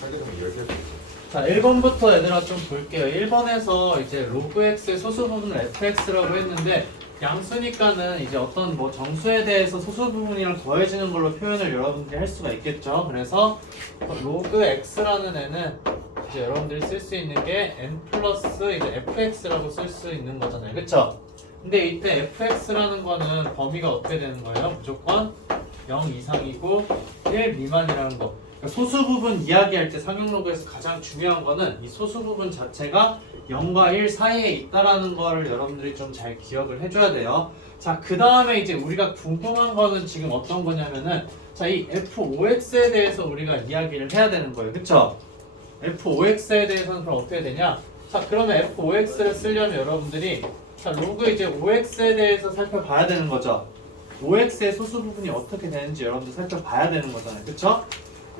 상대방이 10개 자, 1번부터 얘들아 좀 볼게요. 1번에서 이제 로그 x의 소수 부분을 fx라고 했는데 양수니까는 이제 어떤 뭐 정수에 대해서 소수 부분이랑 더해지는 걸로 표현을 여러분들이 할 수가 있겠죠. 그래서 로그 x라는 애는 이제 여러분들이 쓸 수 있는 게 n 플러스 이제 fx라고 쓸 수 있는 거잖아요. 그쵸? 근데 이때 fx라는 거는 범위가 어떻게 되는 거예요? 무조건 0 이상이고 1 미만이라는 거. 그러니까 소수 부분 이야기할 때 상용로그에서 가장 중요한 거는 이 소수 부분 자체가 0과 1 사이에 있다라는 거를 여러분들이 좀 잘 기억을 해줘야 돼요. 자, 그 다음에 이제 우리가 궁금한 거는 지금 어떤 거냐면은 자, 이 f5x에 대해서 우리가 이야기를 해야 되는 거예요. 그쵸? f5x에 대해서는 그럼 어떻게 되냐? 자, 그러면 f5x를 쓰려면 여러분들이 자, 로그 이제 5x에 대해서 살펴봐야 되는 거죠. 5x의 소수 부분이 어떻게 되는지 여러분들 살펴봐야 되는 거잖아요. 그쵸?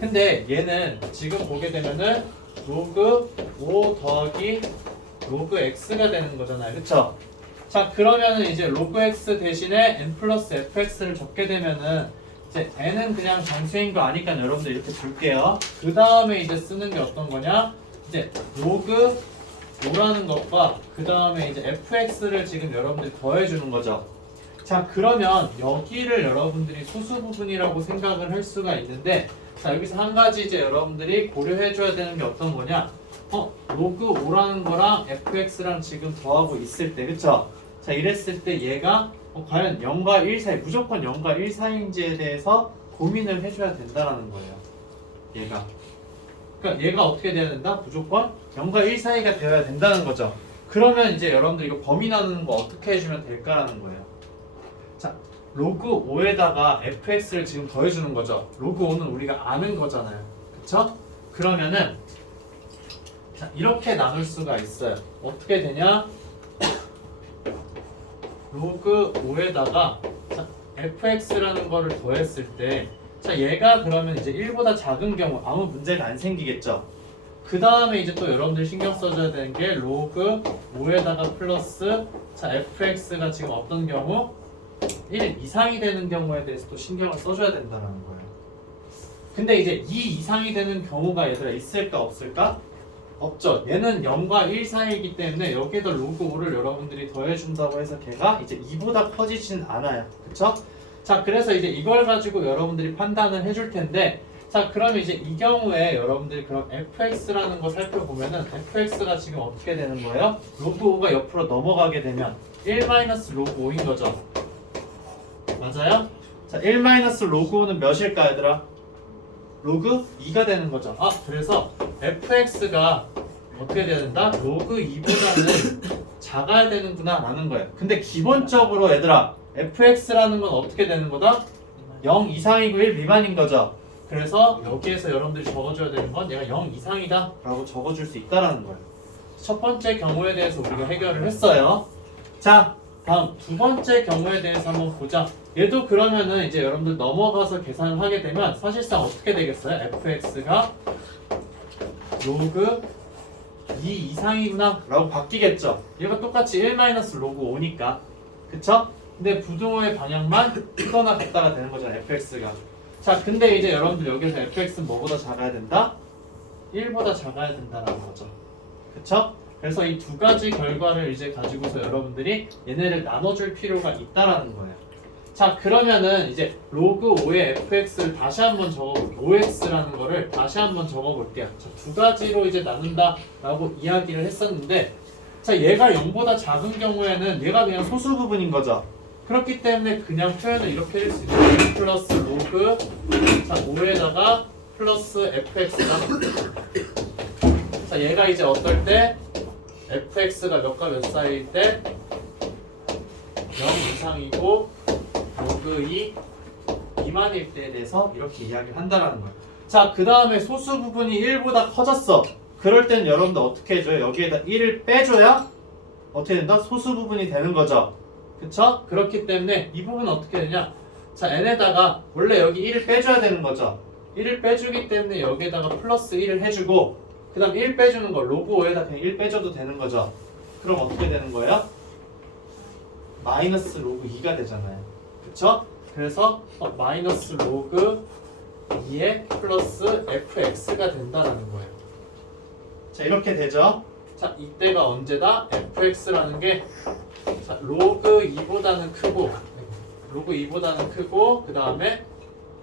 근데 얘는 지금 보게 되면은 로그 5 더하기 로그 x가 되는 거잖아요. 그쵸? 자, 그러면은 이제 로그 x 대신에 n 플러스 fx를 적게 되면은 이제 n은 그냥 정수인 거 아니까 여러분들 이렇게 줄게요. 그 다음에 이제 쓰는 게 어떤 거냐? 이제 로그 5라는 것과 그 다음에 이제 fx를 지금 여러분들이 더해주는 거죠. 자, 그러면 여기를 여러분들이 소수 부분이라고 생각을 할 수가 있는데 자, 여기서 한 가지 이제 여러분들이 고려해줘야 되는 게 어떤 거냐? 로그 5라는 거랑 fx랑 지금 더하고 있을 때, 그쵸? 자, 이랬을 때 얘가 과연 0과 1 사이, 무조건 0과 1 사이인지에 대해서 고민을 해줘야 된다라는 거예요. 얘가. 그러니까 얘가 어떻게 돼야 된다? 무조건 0과 1 사이가 되어야 된다는 거죠. 그러면 이제 여러분들 이거 범위 나누는 거 어떻게 해주면 될까라는 거예요. 자, 로그 5에다가 fx를 지금 더해주는 거죠. 로그 5는 우리가 아는 거잖아요. 그쵸? 그러면은 자, 이렇게 나눌 수가 있어요. 어떻게 되냐? 로그 5에다가 자, fx라는 거를 더했을 때 자, 얘가 그러면 이제 1보다 작은 경우 아무 문제가 안 생기겠죠. 그 다음에 이제 또 여러분들 신경 써줘야 되는 게 로그 5에다가 플러스 자, fx가 지금 어떤 경우? 1 이상이 되는 경우에 대해서 또 신경을 써줘야 된다는 거예요. 근데 이제 2 이상이 되는 경우가 얘들아 있을까 없을까? 없죠. 얘는 0과 1 사이이기 때문에 여기에다 로그 5를 여러분들이 더해준다고 해서 걔가 이제 2보다 커지지는 않아요. 그쵸? 자, 그래서 이제 이걸 가지고 여러분들이 판단을 해줄 텐데 자, 그러면 이제 이 경우에 여러분들이 그럼 fx라는 거 살펴보면은 fx가 지금 어떻게 되는 거예요? 로그 5가 옆으로 넘어가게 되면 1 마이너스 로그 5인 거죠. 맞아요? 자, 1 마이너스 로그 5는 몇일까 얘들아? 로그 2가 되는 거죠. 아, 그래서 fx가 어떻게 돼야 된다? 로그 2보다는 작아야 되는구나 라는 거예요. 근데 기본적으로 얘들아 fx라는 건 어떻게 되는 거다? 0 이상이고 1 미만인 거죠. 그래서 여기에서 여러분들이 적어줘야 되는 건 얘가 0 이상이다 라고 적어줄 수 있다라는 거예요. 첫 번째 경우에 대해서 우리가 해결을 했어요. 자, 다음 두 번째 경우에 대해서 한번 보자. 얘도 그러면은 이제 여러분들 넘어가서 계산을 하게 되면 사실상 어떻게 되겠어요? fx가 로그 2 이상이구나 라고 바뀌겠죠. 얘가 똑같이 1 마이너스 로그 5니까. 그쵸? 근데 부등호의 방향만 크거나 같다가 되는 거잖아요. fx가. 자, 근데 이제 여러분들 여기서 fx는 뭐보다 작아야 된다? 1보다 작아야 된다라는 거죠. 그쵸? 그래서 이 두 가지 결과를 이제 가지고서 여러분들이 얘네를 나눠줄 필요가 있다라는 거예요. 자, 그러면은 이제 로그 5의 fx를 다시 한번 적어볼게요. 5x라는 거를 다시 한번 적어볼게요. 자, 두 가지로 이제 나눈다라고 이야기를 했었는데 자, 얘가 0보다 작은 경우에는 얘가 그냥 소수 부분인 거죠. 그렇기 때문에 그냥 표현을 이렇게 할 수 있어요. 1 플러스 로그 자, 5에다가 플러스 fx다. 자, 얘가 이제 어떨 때 fx가 몇과 몇 사이일 때 0 이상이고 로그 2 미만일 때에 대해서 이렇게 이야기를 한다라는 거예요. 자, 그 다음에 소수 부분이 1보다 커졌어. 그럴 땐 여러분들 어떻게 해줘요? 여기에다 1을 빼줘야 어떻게 된다? 소수 부분이 되는 거죠. 그쵸? 그렇기 때문에 이 부분은 어떻게 되냐? 자, n에다가 원래 여기 1을 빼줘야 되는 거죠. 1을 빼주기 때문에 여기에다가 플러스 1을 해주고 그 다음 1 빼주는 거 로그 5에다 그냥 1 빼줘도 되는 거죠. 그럼 어떻게 되는 거예요? 마이너스 로그 2가 되잖아요. 그쵸? 그래서 마이너스 로그 2에 플러스 fx가 된다라는 거예요. 자, 이렇게 되죠. 자, 이때가 언제다? fx라는 게 자, 로그 2보다는 크고 로그 2보다는 크고 그 다음에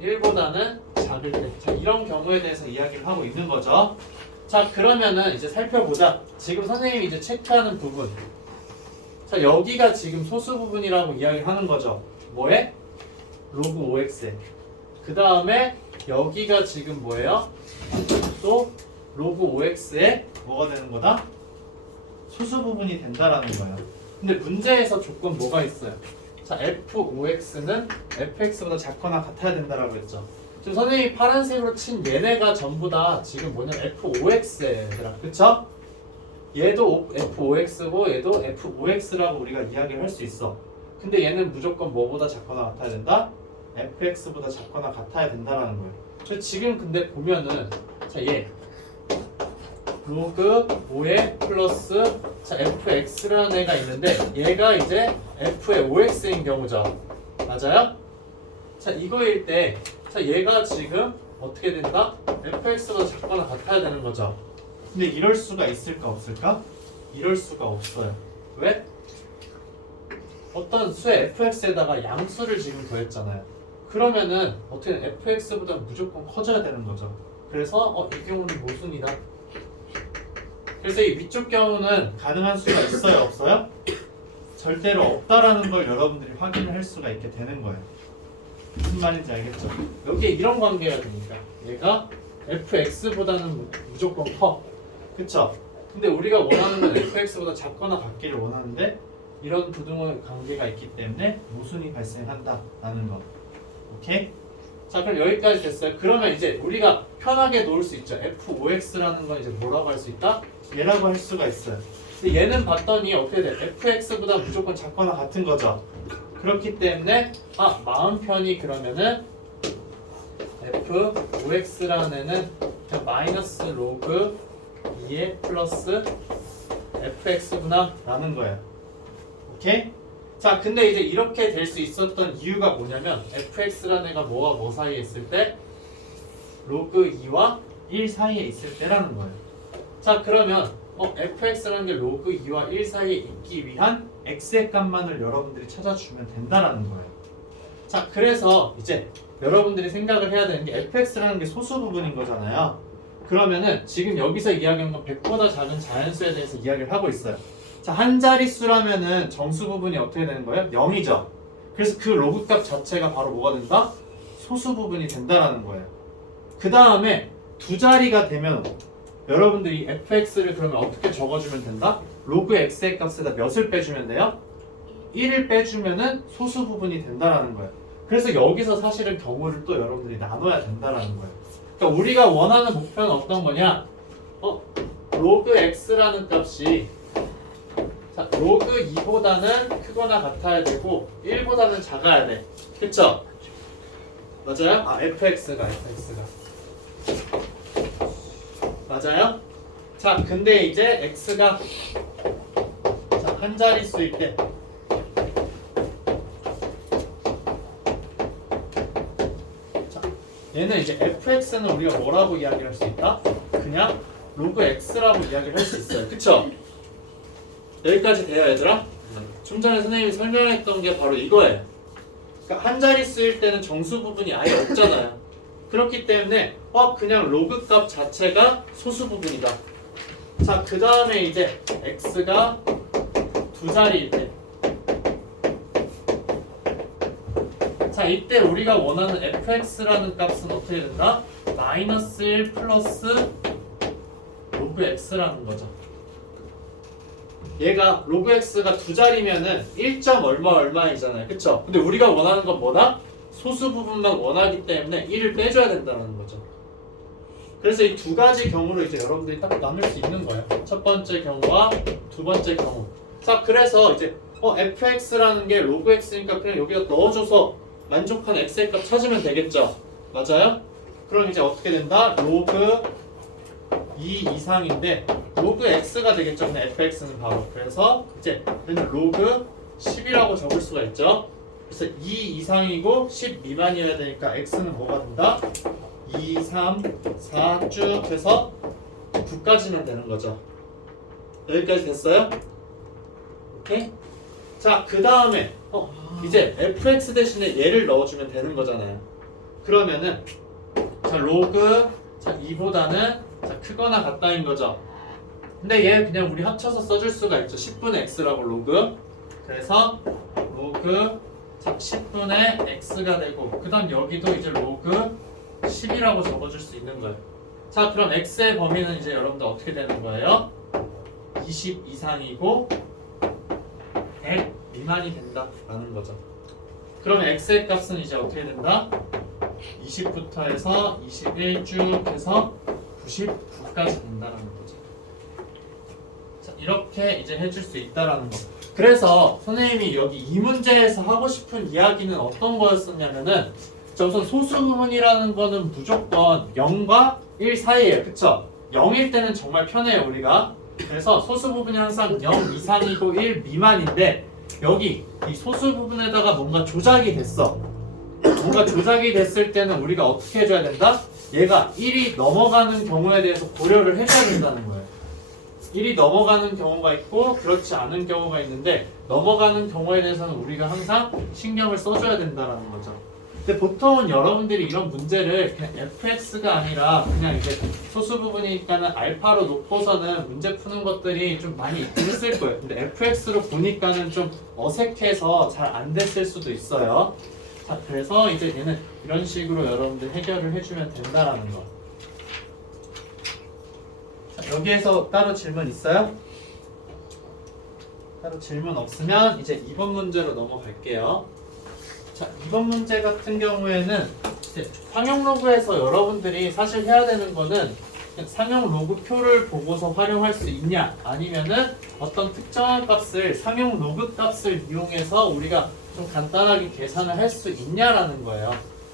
1보다는 작을 때. 자, 이런 경우에 대해서 이야기를 하고 있는 거죠. 자, 그러면은 이제 살펴보자. 지금 선생님이 이제 체크하는 부분. 자, 여기가 지금 소수 부분이라고 이야기를 하는 거죠. 뭐에? 로그 5x에. 그 다음에 여기가 지금 뭐예요? 또 로그 5x에 뭐가 되는 거다? 소수 부분이 된다라는 거예요. 근데 문제에서 조건 뭐가 있어요? 자, f5x는 fx보다 작거나 같아야 된다라고 했죠. 지금 선생님이 파란색으로 친 얘네가 전부 다 지금 뭐냐 f5x예요, 얘들아. 그쵸? 얘도 f5x고 얘도 f5x라고 우리가 이야기를 할 수 있어. 근데 얘는 무조건 뭐보다 작거나 같아야 된다? fx보다 작거나 같아야 된다라는 거예요. 저 지금 근데 보면은 자, 얘 로그 5에 플러스 자, fx라는 애가 있는데 얘가 이제 f의 5x인 경우죠. 맞아요? 자, 이거일 때 자, 얘가 지금 어떻게 된다? fx보다 작거나 같아야 되는 거죠. 근데 이럴 수가 있을까 없을까? 이럴 수가 없어요. 왜? 어떤 수의 fx에다가 양수를 지금 더했잖아요. 그러면은 어떻게 fx보다 무조건 커져야 되는 거죠. 그래서 이 경우는 모순이다. 그래서 이 위쪽 경우는 가능한 수가 있어요, 없어요? 절대로 없다라는 걸 여러분들이 확인을 할 수가 있게 되는 거예요. 무슨 말인지 알겠죠? 여기에 이런 관계가 되니까 얘가 fx보다는 무조건 커. 그쵸? 근데 우리가 원하는 건 fx보다 작거나 같기를 원하는데 이런 부등호 관계가 있기 때문에 모순이 발생한다라는 거. 오케이? 자, 그럼 여기까지 됐어요. 그러면 이제 우리가 편하게 놓을 수 있죠. f5x라는 건 이제 뭐라고 할 수 있다? 얘라고 할 수가 있어요. 근데 얘는 봤더니 어떻게 돼? fx보다 무조건 작거나 같은 거죠. 그렇기 때문에 마음 편히 그러면은 f5x라는 애는 그냥 마이너스 로그 2에 플러스 fx구나 라는 거예요. 오케이? 자, 근데 이제 이렇게 될 수 있었던 이유가 뭐냐면 fx라는 애가 뭐와 뭐 사이에 있을 때? 로그 2와 1 사이에 있을 때라는 거예요. 자, 그러면 fx라는 게 로그 2와 1 사이에 있기 위한 x의 값만을 여러분들이 찾아주면 된다라는 거예요. 자, 그래서 이제 여러분들이 생각을 해야 되는 게 fx라는 게 소수 부분인 거잖아요. 그러면은 지금 여기서 이야기하는 건 100보다 작은 자연수에 대해서 이야기를 하고 있어요. 자, 한 자릿수라면은 정수 부분이 어떻게 되는 거예요? 0이죠. 그래서 그 로그 값 자체가 바로 뭐가 된다? 소수 부분이 된다라는 거예요. 그 다음에 두 자리가 되면 여러분들이 fx를 그러면 어떻게 적어주면 된다? 로그 x의 값에다 몇을 빼주면 돼요? 1을 빼주면은 소수 부분이 된다라는 거예요. 그래서 여기서 사실은 경우를 또 여러분들이 나눠야 된다라는 거예요. 그러니까 우리가 원하는 목표는 어떤 거냐? 로그 x라는 값이 자, 로그 2보다는 크거나 같아야 되고 1보다는 작아야 돼. 그쵸? 맞아요? fx가 맞아요? 자, 근데 이제 x가 자, 한 자릿수일 때 자, 얘는 이제 fx는 우리가 뭐라고 이야기를 할 수 있다? 그냥 로그 x라고 이야기를 할 수 있어요. 그쵸? 여기까지 돼요, 얘들아? 좀 전에 선생님이 설명했던 게 바로 이거예요. 그러니까 한 자릿수일 때는 정수 부분이 아예 없잖아요. 그렇기 때문에 그냥 로그 값 자체가 소수 부분이다. 자, 그 다음에 이제 x가 두 자리일 때 자, 이때 우리가 원하는 fx라는 값은 어떻게 된다? 마이너스 1 플러스 로그 x라는 거죠. 얘가 로그 x가 두 자리면은 1점 얼마이잖아요. 그쵸? 근데 우리가 원하는 건 뭐다? 소수 부분만 원하기 때문에 1을 빼줘야 된다는 거죠. 그래서 이 두 가지 경우로 이제 여러분들이 딱 나눌 수 있는 거예요. 첫 번째 경우와 두 번째 경우. 자, 그래서 이제 fx라는 게 로그 x니까 그냥 여기다 넣어줘서 만족한 x의 값 찾으면 되겠죠. 맞아요? 그럼 이제 어떻게 된다? 로그 2 이상인데 로그 x가 되겠죠. 그냥 fx는 바로. 그래서 이제 얘는 로그 10이라고 적을 수가 있죠. 그래서 2 이상이고 10 미만이어야 되니까 x는 뭐가 된다? 2, 3, 4 쭉 해서 9까지는 되는 거죠. 여기까지 됐어요? 오케이? 자, 그 다음에 이제 fx 대신에 얘를 넣어주면 되는 거잖아요. 그러면은 자 로그 자 2보다는 자 크거나 같다인 거죠. 근데 얘 그냥 우리 합쳐서 써줄 수가 있죠. 10분의 x라고 로그. 그래서 로그 자 10분의 x가 되고 그 다음 여기도 이제 로그 10이라고 적어줄 수 있는 거예요. 자 그럼 x의 범위는 이제 여러분들 어떻게 되는 거예요? 20 이상이고 100 미만이 된다라는 거죠. 그러면 x의 값은 이제 어떻게 된다? 20부터 해서 21 쭉 해서 99까지 된다라는 거죠. 자, 이렇게 이제 해줄 수 있다라는 거. 그래서 선생님이 여기 이 문제에서 하고 싶은 이야기는 어떤 거였었냐면은 자, 우선 소수 부분이라는 거는 무조건 0과 1 사이에요. 그쵸? 0일 때는 정말 편해요 우리가. 그래서 소수 부분이 항상 0 이상이고 1 미만인데 여기 이 소수 부분에다가 뭔가 조작이 됐어. 뭔가 조작이 됐을 때는 우리가 어떻게 해줘야 된다? 얘가 1이 넘어가는 경우에 대해서 고려를 해줘야 된다는 거예요. 1이 넘어가는 경우가 있고 그렇지 않은 경우가 있는데 넘어가는 경우에 대해서는 우리가 항상 신경을 써줘야 된다는 거죠. 근데 보통은 여러분들이 이런 문제를 그냥 fx가 아니라 그냥 이제 소수 부분이니까는 알파로 놓고서는 문제 푸는 것들이 좀 많이 있긴 했을 거예요. 근데 fx로 보니까는 좀 어색해서 잘 안 됐을 수도 있어요. 자, 그래서 이제 얘는 이런 식으로 여러분들 해결을 해주면 된다라는 거. 자, 여기에서 따로 질문 있어요? 따로 질문 없으면 이제 2번 문제로 넘어갈게요. 자, 2번 문제 같은 경우에는 이제 상용 로그에서 여러분들이 사실 해야 되는 거는 상용 로그 표를 보고서 활용할 수 있냐 아니면은 어떤 특정한 값을 상용 로그 값을 이용해서 우리가 좀 간단하게 계산을 할 수 있냐라는 거예요.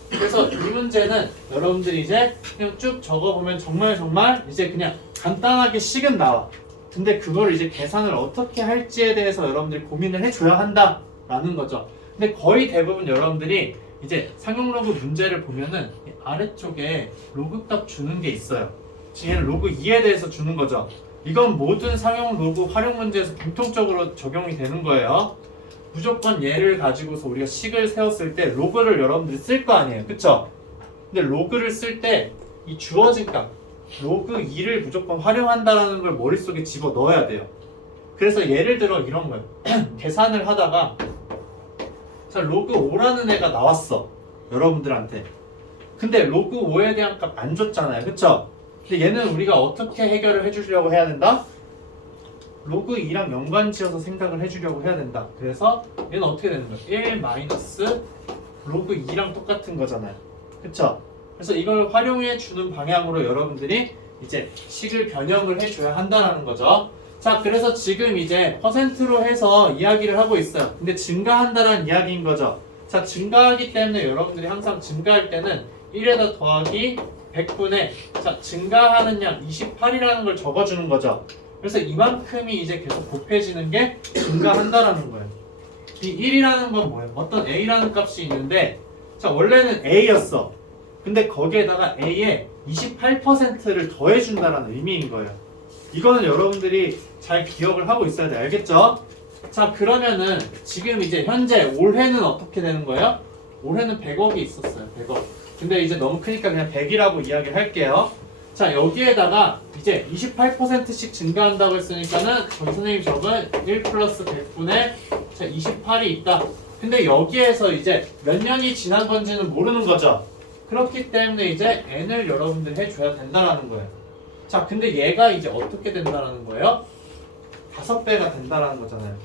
그래서 이 문제는 여러분들이 이제 그냥 쭉 적어보면 정말 이제 그냥 간단하게 식은 나와. 근데 그걸 이제 계산을 어떻게 할지에 대해서 여러분들이 고민을 해줘야 한다라는 거죠. 근데 거의 대부분 여러분들이 이제 상용 로그 문제를 보면은 아래쪽에 로그 값 주는 게 있어요. 지금 로그 2에 대해서 주는 거죠. 이건 모든 상용 로그 활용 문제에서 공통적으로 적용이 되는 거예요. 무조건 얘를 가지고서 우리가 식을 세웠을 때 로그를 여러분들이 쓸 거 아니에요. 그쵸? 근데 로그를 쓸 때 이 주어진 값 로그 2를 무조건 활용한다라는 걸 머릿속에 집어 넣어야 돼요. 그래서 예를 들어 이런 거예요. 계산을 하다가 자 로그 5라는 애가 나왔어. 여러분들한테. 근데 로그 5에 대한 값 안 줬잖아요. 그쵸? 근데 얘는 우리가 어떻게 해결을 해주려고 해야 된다? 로그 2랑 연관지어서 생각을 해주려고 해야 된다. 그래서 얘는 어떻게 되는 거야? 1 마이너스 로그 2랑 똑같은 거잖아요. 그쵸? 그래서 이걸 활용해 주는 방향으로 여러분들이 이제 식을 변형을 해줘야 한다는 거죠. 자, 그래서 지금 이제 퍼센트로 해서 이야기를 하고 있어요. 근데 증가한다는 이야기인 거죠. 자, 증가하기 때문에 여러분들이 항상 증가할 때는 1에다 더하기 100분의 자, 증가하는 양 28이라는 걸 적어주는 거죠. 그래서 이만큼이 이제 계속 곱해지는 게 증가한다라는 거예요. 이 1이라는 건 뭐예요? 어떤 a라는 값이 있는데 자, 원래는 a였어. 근데 거기에다가 a에 28%를 더해준다는 의미인 거예요. 이거는 여러분들이 잘 기억을 하고 있어야 돼. 알겠죠? 자, 그러면은 지금 이제 현재 올해는 어떻게 되는 거예요? 올해는 100억이 있었어요. 100억. 근데 이제 너무 크니까 그냥 100이라고 이야기를 할게요. 자, 여기에다가 이제 28%씩 증가한다고 했으니까는 저희 선생님 적은 1 플러스 100분의 28이 있다. 근데 여기에서 이제 몇 년이 지난 건지는 모르는 거죠. 그렇기 때문에 이제 n을 여러분들 해줘야 된다라는 거예요. 자, 근데 얘가 이제 어떻게 된다라는 거예요? 5배가 된다라는 거잖아요.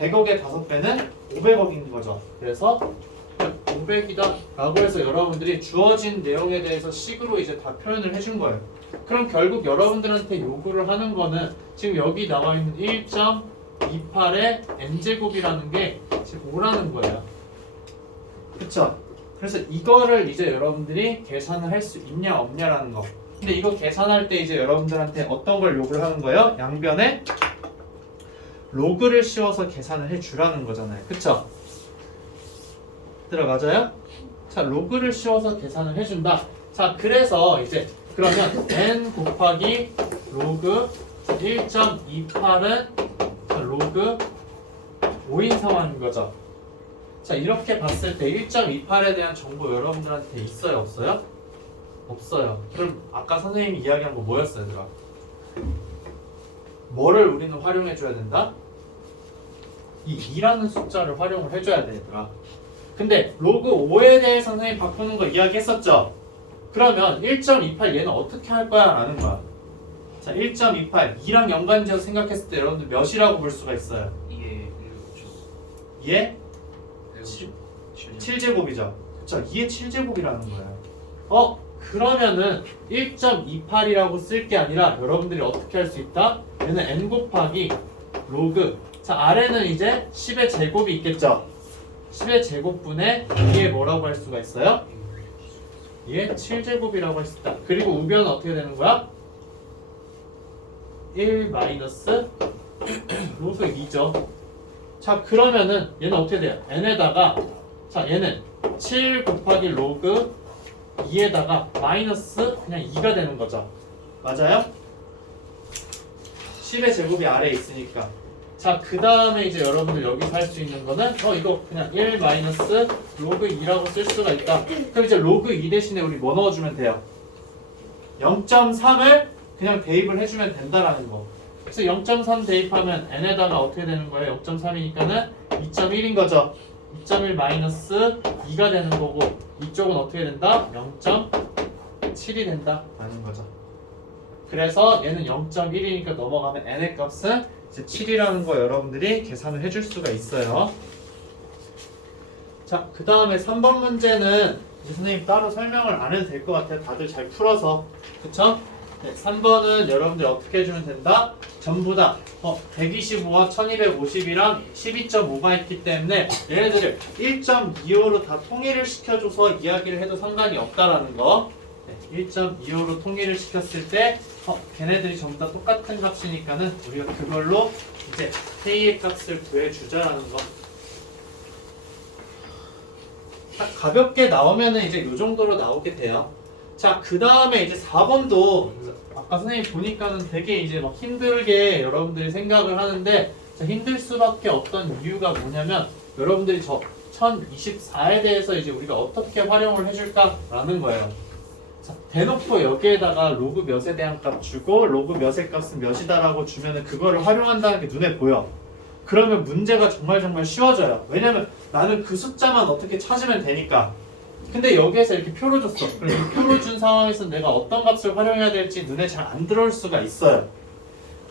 100억의 5배는 500억인 거죠. 그래서 500이다 라고 해서 여러분들이 주어진 내용에 대해서 식으로 이제 다 표현을 해준 거예요. 그럼 결국 여러분들한테 요구를 하는 거는 지금 여기 나와 있는 1.28의 n제곱이라는 게 지금 5라는 거예요. 그쵸? 그래서 이거를 이제 여러분들이 계산을 할 수 있냐 없냐라는 거. 근데 이거 계산할 때 이제 여러분들한테 어떤 걸 요구를 하는 거예요? 양변에 로그를 씌워서 계산을 해주라는 거잖아요. 그쵸? 들어맞아요? 자, 로그를 씌워서 계산을 해준다. 자, 그래서 이제 그러면 n 곱하기 로그 1.28은 로그 5인 상황인 거죠. 자, 이렇게 봤을 때 1.28에 대한 정보 여러분들한테 있어요, 없어요? 없어요. 그럼 아까 선생님이 이야기한 거 뭐였어요, 얘들아? 뭐를 우리는 활용해 줘야 된다? 이 2라는 숫자를 활용을 해줘야 돼, 얘들아. 근데 로그 5에 대해서 선생님 바꾸는 거 이야기했었죠? 그러면 1.28 얘는 어떻게 할 거야? 라는 거야. 자, 1.28 2랑 연관지어서 생각했을 때 여러분들 몇이라고 볼 수가 있어요? 이게 2의 7제곱이죠. 그쵸? 2의 7제곱이라는 거예요. 그러면은 1.28이라고 쓸 게 아니라 여러분들이 어떻게 할 수 있다? 얘는 n 곱하기 로그. 자, 아래는 이제 10의 제곱이 있겠죠? 10의 제곱분의 2의 뭐라고 할 수가 있어요? 2의 7제곱이라고 할 수 있다. 그리고 우변은 어떻게 되는 거야? 1 마이너스 로그 2죠. 자, 그러면은 얘는 어떻게 돼요? n에다가 자, 얘는 7 곱하기 로그 2에다가 마이너스 그냥 2가 되는 거죠. 맞아요? 10의 제곱이 아래에 있으니까. 자, 그 다음에 이제 여러분들 여기서 할 수 있는 거는 이거 그냥 1 마이너스 로그 2라고 쓸 수가 있다. 그럼 이제 로그 2 대신에 우리 뭐 넣어주면 돼요? 0.3을 그냥 대입을 해주면 된다라는 거. 그래서 0.3 대입하면 n에다가 어떻게 되는 거예요? 0.3이니까는 2.1인 거죠. 2.1 마이너스 2가 되는 거고 이쪽은 어떻게 된다? 0.7이 된다 라는 거죠. 그래서 얘는 0.1이니까 넘어가면 n의 값은 이제 7이라는 거 여러분들이 계산을 해줄 수가 있어요. 자, 그 다음에 3번 문제는 선생님 따로 설명을 안 해도 될 것 같아요. 다들 잘 풀어서. 그쵸? 네, 3번은 여러분들이 어떻게 해주면 된다? 전부 다 125와 1250이랑 12.5가 있기 때문에 얘네들을 1.25로 다 통일을 시켜줘서 이야기를 해도 상관이 없다라는 거. 네, 1.25로 통일을 시켰을 때 걔네들이 전부 다 똑같은 값이니까는 우리가 그걸로 이제 K의 값을 구해주자라는 거. 딱 가볍게 나오면은 이제 요 정도로 나오게 돼요. 자, 그 다음에 이제 4번도 아까 선생님 보니까는 되게 이제 막 힘들게 여러분들이 생각을 하는데 자, 힘들 수밖에 없던 이유가 뭐냐면 여러분들이 저 1024에 대해서 이제 우리가 어떻게 활용을 해줄까라는 거예요. 자, 대놓고 여기에다가 로그 몇에 대한 값 주고 로그 몇의 값은 몇이다라고 주면은 그거를 활용한다는 게 눈에 보여. 그러면 문제가 정말 쉬워져요. 왜냐면 나는 그 숫자만 어떻게 찾으면 되니까. 근데 여기에서 이렇게 표를 줬어. 그럼 이 표를 준 상황에서 내가 어떤 값을 활용해야 될지 눈에 잘 안 들어올 수가 있어요.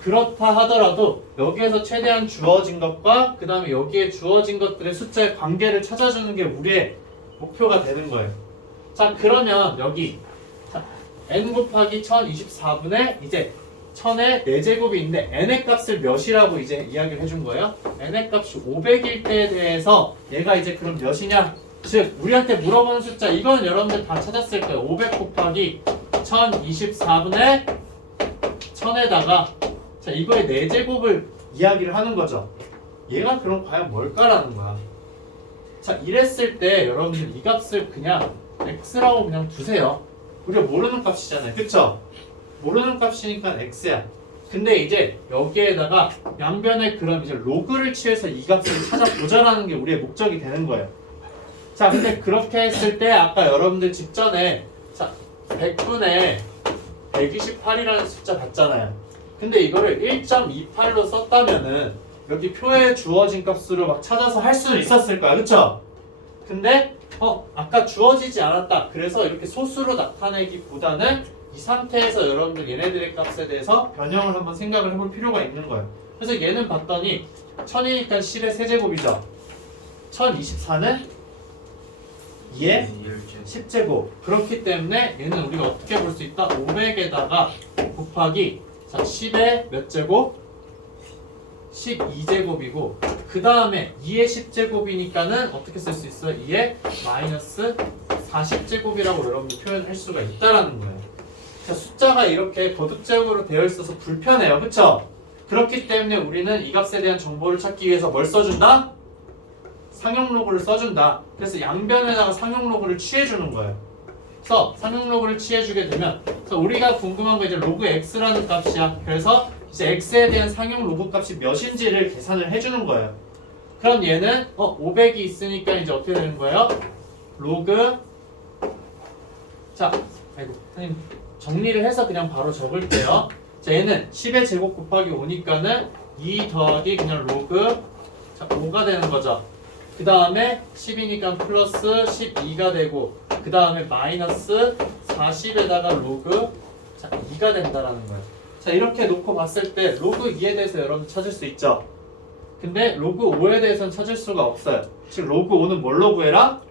그렇다 하더라도 여기에서 최대한 주어진 것과 그 다음에 여기에 주어진 것들의 숫자의 관계를 찾아주는 게 우리의 목표가 되는 거예요. 자, 그러면 여기 n 곱하기 1024분의 이제 1000의 4제곱이 있는데 n의 값을 몇이라고 이제 이야기를 해준 거예요. n의 값이 500일 때에 대해서 얘가 이제 그럼 몇이냐? 즉 우리한테 물어보는 숫자 이건 여러분들 다 찾았을 거예요. 500 곱하기 1024분의 1000에다가 자 이거의 4제곱을 이야기를 하는 거죠. 얘가 그럼 과연 뭘까라는 거야. 자 이랬을 때 여러분들 이 값을 그냥 x라고 그냥 두세요. 우리가 모르는 값이잖아요. 그쵸? 모르는 값이니까 x야. 근데 이제 여기에다가 양변에 그럼 이제 로그를 취해서 이 값을 찾아보자라는 게 우리의 목적이 되는 거예요. 자 근데 그렇게 했을 때 아까 여러분들 직전에 자 100분의 128이라는 숫자 봤잖아요. 근데 이거를 1.28로 썼다면은 여기 표에 주어진 값으로 막 찾아서 할 수는 있었을 거야. 그쵸? 근데 아까 주어지지 않았다. 그래서 이렇게 소수로 나타내기보다는 이 상태에서 여러분들 얘네들의 값에 대해서 변형을 한번 생각을 해볼 필요가 있는 거예요. 그래서 얘는 봤더니 1000이니까 10의 세제곱이죠. 1024는 2의 10제곱. 그렇기 때문에 얘는 우리가 어떻게 볼 수 있다? 500에다가 곱하기 자 10의 몇 제곱? 12제곱이고 그 다음에 2의 10제곱이니까는 어떻게 쓸 수 있어요? 2의 마이너스 40제곱이라고 여러분들 표현할 수가 있다라는 거예요. 자, 숫자가 이렇게 거듭제곱으로 되어 있어서 불편해요. 그쵸? 그렇기 때문에 우리는 이 값에 대한 정보를 찾기 위해서 뭘 써준다? 상용 로그를 써준다. 그래서 양변에다가 상용 로그를 취해주는 거예요. 그래서 상용 로그를 취해주게 되면 그래서 우리가 궁금한 거 이제 로그 x라는 값이야. 그래서 이제 x에 대한 상용 로그 값이 몇인지를 계산을 해주는 거예요. 그럼 얘는 500이 있으니까 이제 어떻게 되는 거예요? 로그 자, 아이고 선생님 정리를 해서 그냥 바로 적을게요. 자, 얘는 10의 제곱 곱하기 5니까는 2 더하기 그냥 로그 자, 5가 되는 거죠. 그 다음에 10이니까 플러스 12가 되고 그 다음에 마이너스 40에다가 로그 자, 2가 된다라는 거예요. 자, 이렇게 놓고 봤을 때 로그 2에 대해서 여러분 찾을 수 있죠. 근데 로그 5에 대해서는 찾을 수가 없어요. 즉 로그 5는 뭘로 구해라?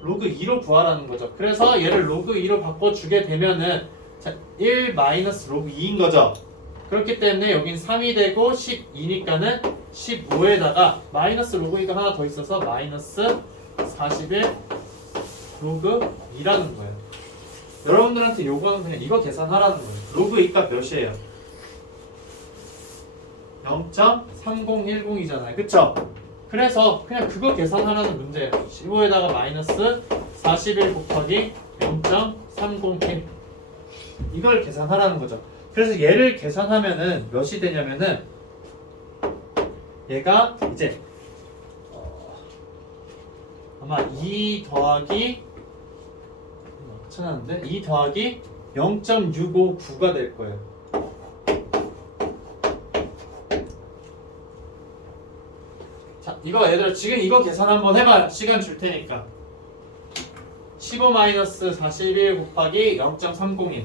로그 2로 구하라는 거죠. 그래서 얘를 로그 2로 바꿔주게 되면은 자, 1 마이너스 로그 2인 거죠. 그렇기 때문에 여긴 3이 되고 12니까는 15에다가 마이너스 로그 2가 하나 더 있어서 마이너스 41 로그 2라는 거예요. 여러분들한테 요거는 그냥 이거 계산하라는 거예요. 로그 2값 몇이에요? 0.3010이잖아요. 그쵸? 그래서 그냥 그거 계산하라는 문제예요. 15에다가 마이너스 41 곱하기 0.301 이걸 계산하라는 거죠. 그래서 얘를 계산하면은 몇이 되냐면은 얘가 이제 아마 2 더하기 찾았는데 2 더하기 0.659가 될 거예요. 자, 이거 얘들아 지금 이거 계산 한번 해봐. 시간 줄 테니까. 15 마이너스 41 곱하기 0.301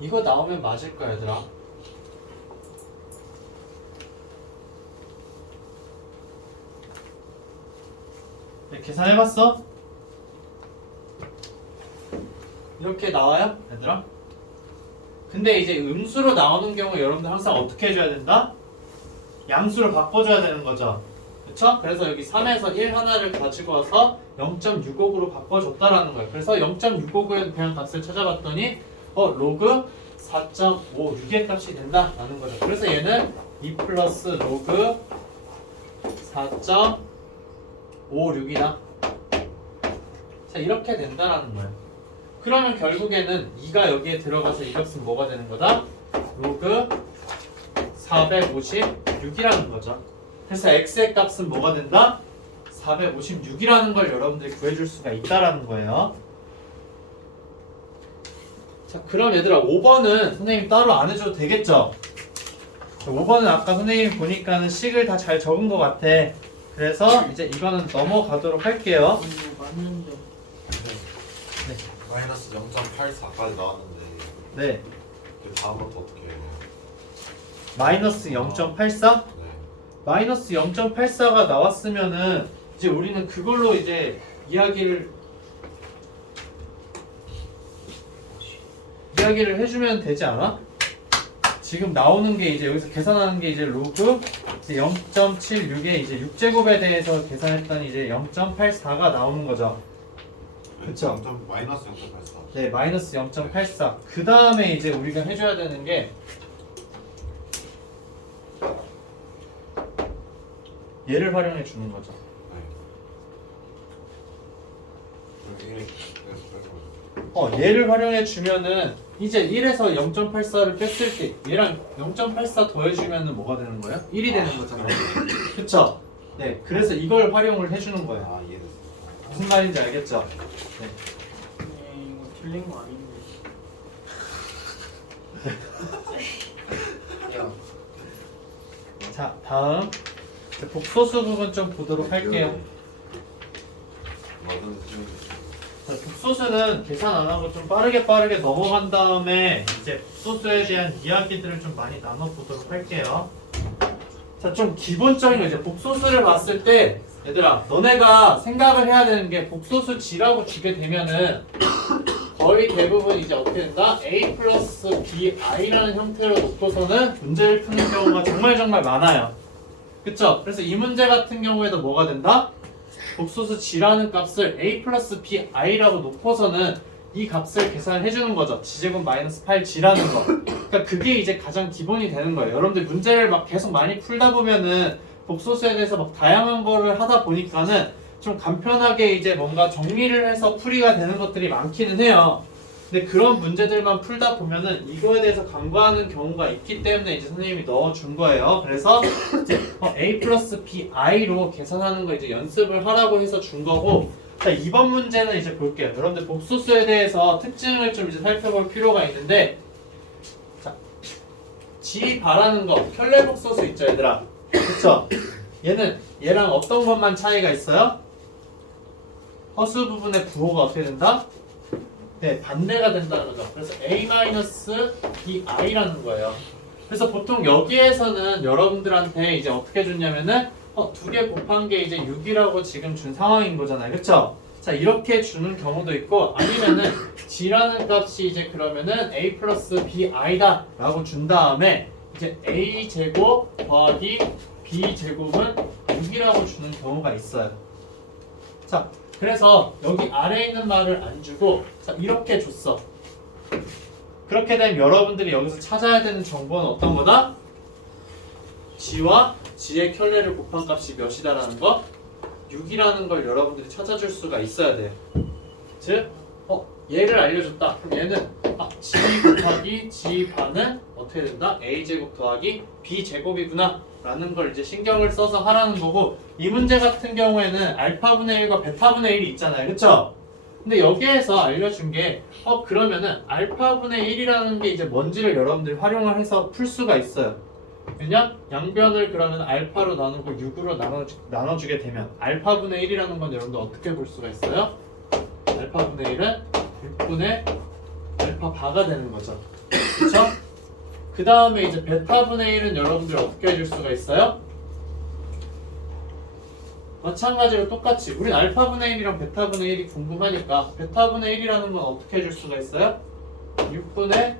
이거 나오면 맞을 거야 얘들아. 네, 계산해봤어? 이렇게 나와요 얘들아? 근데 이제 음수로 나오는 경우 여러분들 항상 어떻게 해줘야 된다? 양수로 바꿔줘야 되는 거죠. 그쵸? 그래서 여기 3에서 1 하나를 가지고 와서 0.659로 바꿔줬다라는 거예요. 그래서 0.659에 대한 값을 찾아봤더니 로그 4.56의 값이 된다라는 거죠. 그래서 얘는 2 플러스 로그 4.56이다. 자, 이렇게 된다라는 거예요. 그러면 결국에는 2가 여기에 들어가서 이 값은 뭐가 되는 거다? 로그 456이라는 거죠. 그래서 x의 값은 뭐가 된다? 456이라는 걸 여러분들이 구해줄 수가 있다라는 거예요. 자, 그럼 얘들아 5번은 선생님 따로 안 해줘도 되겠죠? 5번은 아까 선생님이 보니까는 식을 다 잘 적은 것 같아. 그래서 이제 이거는 넘어가도록 할게요. 맞는데. 네. 마이너스 0.84까지 나왔는데 네. 그 다음부터 어떻게 해요? 마이너스 0.84? 네. 마이너스 0.84가 나왔으면은 이제 우리는 그걸로 이제 이야기를 해주면 되지 않아? 지금 나오는 게 이제 여기서 계산하는 게 이제 로그 0.76에 이제 6제곱에 대해서 계산했더니 이제 0.84가 나오는 거죠. 그쵸? 마이너스 0.84. 네, 마이너스 0.84. 그 다음에 이제 우리가 해줘야 되는 게 얘를 활용해 주는 거죠. 네. 얘를 활용해 주면은 이제 1에서 0.84를 뺐을 때 얘랑 0.84 더해주면은 뭐가 되는 거예요? 1이 되는 거잖아요. 그쵸? 네, 그래서 이걸 활용을 해주는 거예요. 아, 이해됐어. 무슨 말인지 알겠죠? 네. 이거 틀린 거 아닌데. 자, 다음 복소수 부분 좀 보도록 할게요. 맞은 자, 복소수는 계산 안 하고 좀 빠르게 넘어간 다음에 이제 복소수에 대한 이야기들을 좀 많이 나눠보도록 할게요. 자, 좀 기본적인 거 이제 복소수를 봤을 때 얘들아, 너네가 생각을 해야 되는 게 복소수 G라고 주게 되면은 거의 대부분 이제 어떻게 된다? A 플러스 BI라는 형태로 놓고서는 문제를 푸는 경우가 정말 많아요. 그쵸? 그래서 이 문제 같은 경우에도 뭐가 된다? 복소수 G라는 값을 A 플러스 BI라고 놓고서는 이 값을 계산해 주는 거죠. G제곱 마이너스 8G라는 거. 그러니까 그게 이제 가장 기본이 되는 거예요. 여러분들 문제를 막 계속 많이 풀다 보면은 복소수에 대해서 막 다양한 거를 하다 보니까는 좀 간편하게 이제 뭔가 정리를 해서 풀이가 되는 것들이 많기는 해요. 근데 그런 문제들만 풀다 보면은 이거에 대해서 간과하는 경우가 있기 때문에 이제 선생님이 넣어준 거예요. 그래서 이제 A 플러스 BI로 계산하는 거 이제 연습을 하라고 해서 준 거고, 자, 이번 문제는 이제 볼게요. 여러분들 복소수에 대해서 특징을 좀 이제 살펴볼 필요가 있는데, 자, G 바라는 거, 켤레 복소수 있죠, 얘들아. 그쵸? 얘는 얘랑 어떤 것만 차이가 있어요? 허수 부분의 부호가 어떻게 된다? 네, 반대가 된다는 거죠. 그래서 A-BI라는 거예요. 그래서 보통 여기에서는 여러분들한테 이제 어떻게 줬냐면은 두 개 곱한 게 이제 6이라고 지금 준 상황인 거잖아요. 그쵸? 자, 이렇게 주는 경우도 있고, 아니면은 G라는 값이 이제 그러면은 A 플러스 BI다 라고 준 다음에 이제 A 제곱 더하기 B 제곱은 6이라고 주는 경우가 있어요. 자, 그래서 여기 아래에 있는 말을 안 주고, 자, 이렇게 줬어. 그렇게 되면 여러분들이 여기서 찾아야 되는 정보는 어떤 거다? G와 G의 켤레를 곱한 값이 몇이다라는 거? 6이라는 걸 여러분들이 찾아줄 수가 있어야 돼요. 즉, 얘를 알려줬다. 그럼 얘는 G 곱하기 G 반은 어떻게 된다? A제곱 더하기 B제곱이구나 라는 걸 이제 신경을 써서 하라는 거고, 이 문제 같은 경우에는 알파분의 1과 베타분의 1이 있잖아요. 그쵸? 근데 여기에서 알려준 게 그러면은 알파분의 1이라는 게 이제 뭔지를 여러분들이 활용을 해서 풀 수가 있어요. 왜냐? 양변을 그러면 알파로 나누고 6으로 나눠주게 되면 알파분의 1이라는 건 여러분들 어떻게 볼 수가 있어요? 알파분의 1은 6분의 알파 바가 되는 거죠. 그쵸? 그 다음에 이제 베타분의 1은 여러분들 어떻게 해줄 수가 있어요? 마찬가지로 똑같이 우린 알파분의 1이랑 베타분의 1이 궁금하니까 베타분의 1이라는 건 어떻게 해줄 수가 있어요? 6분의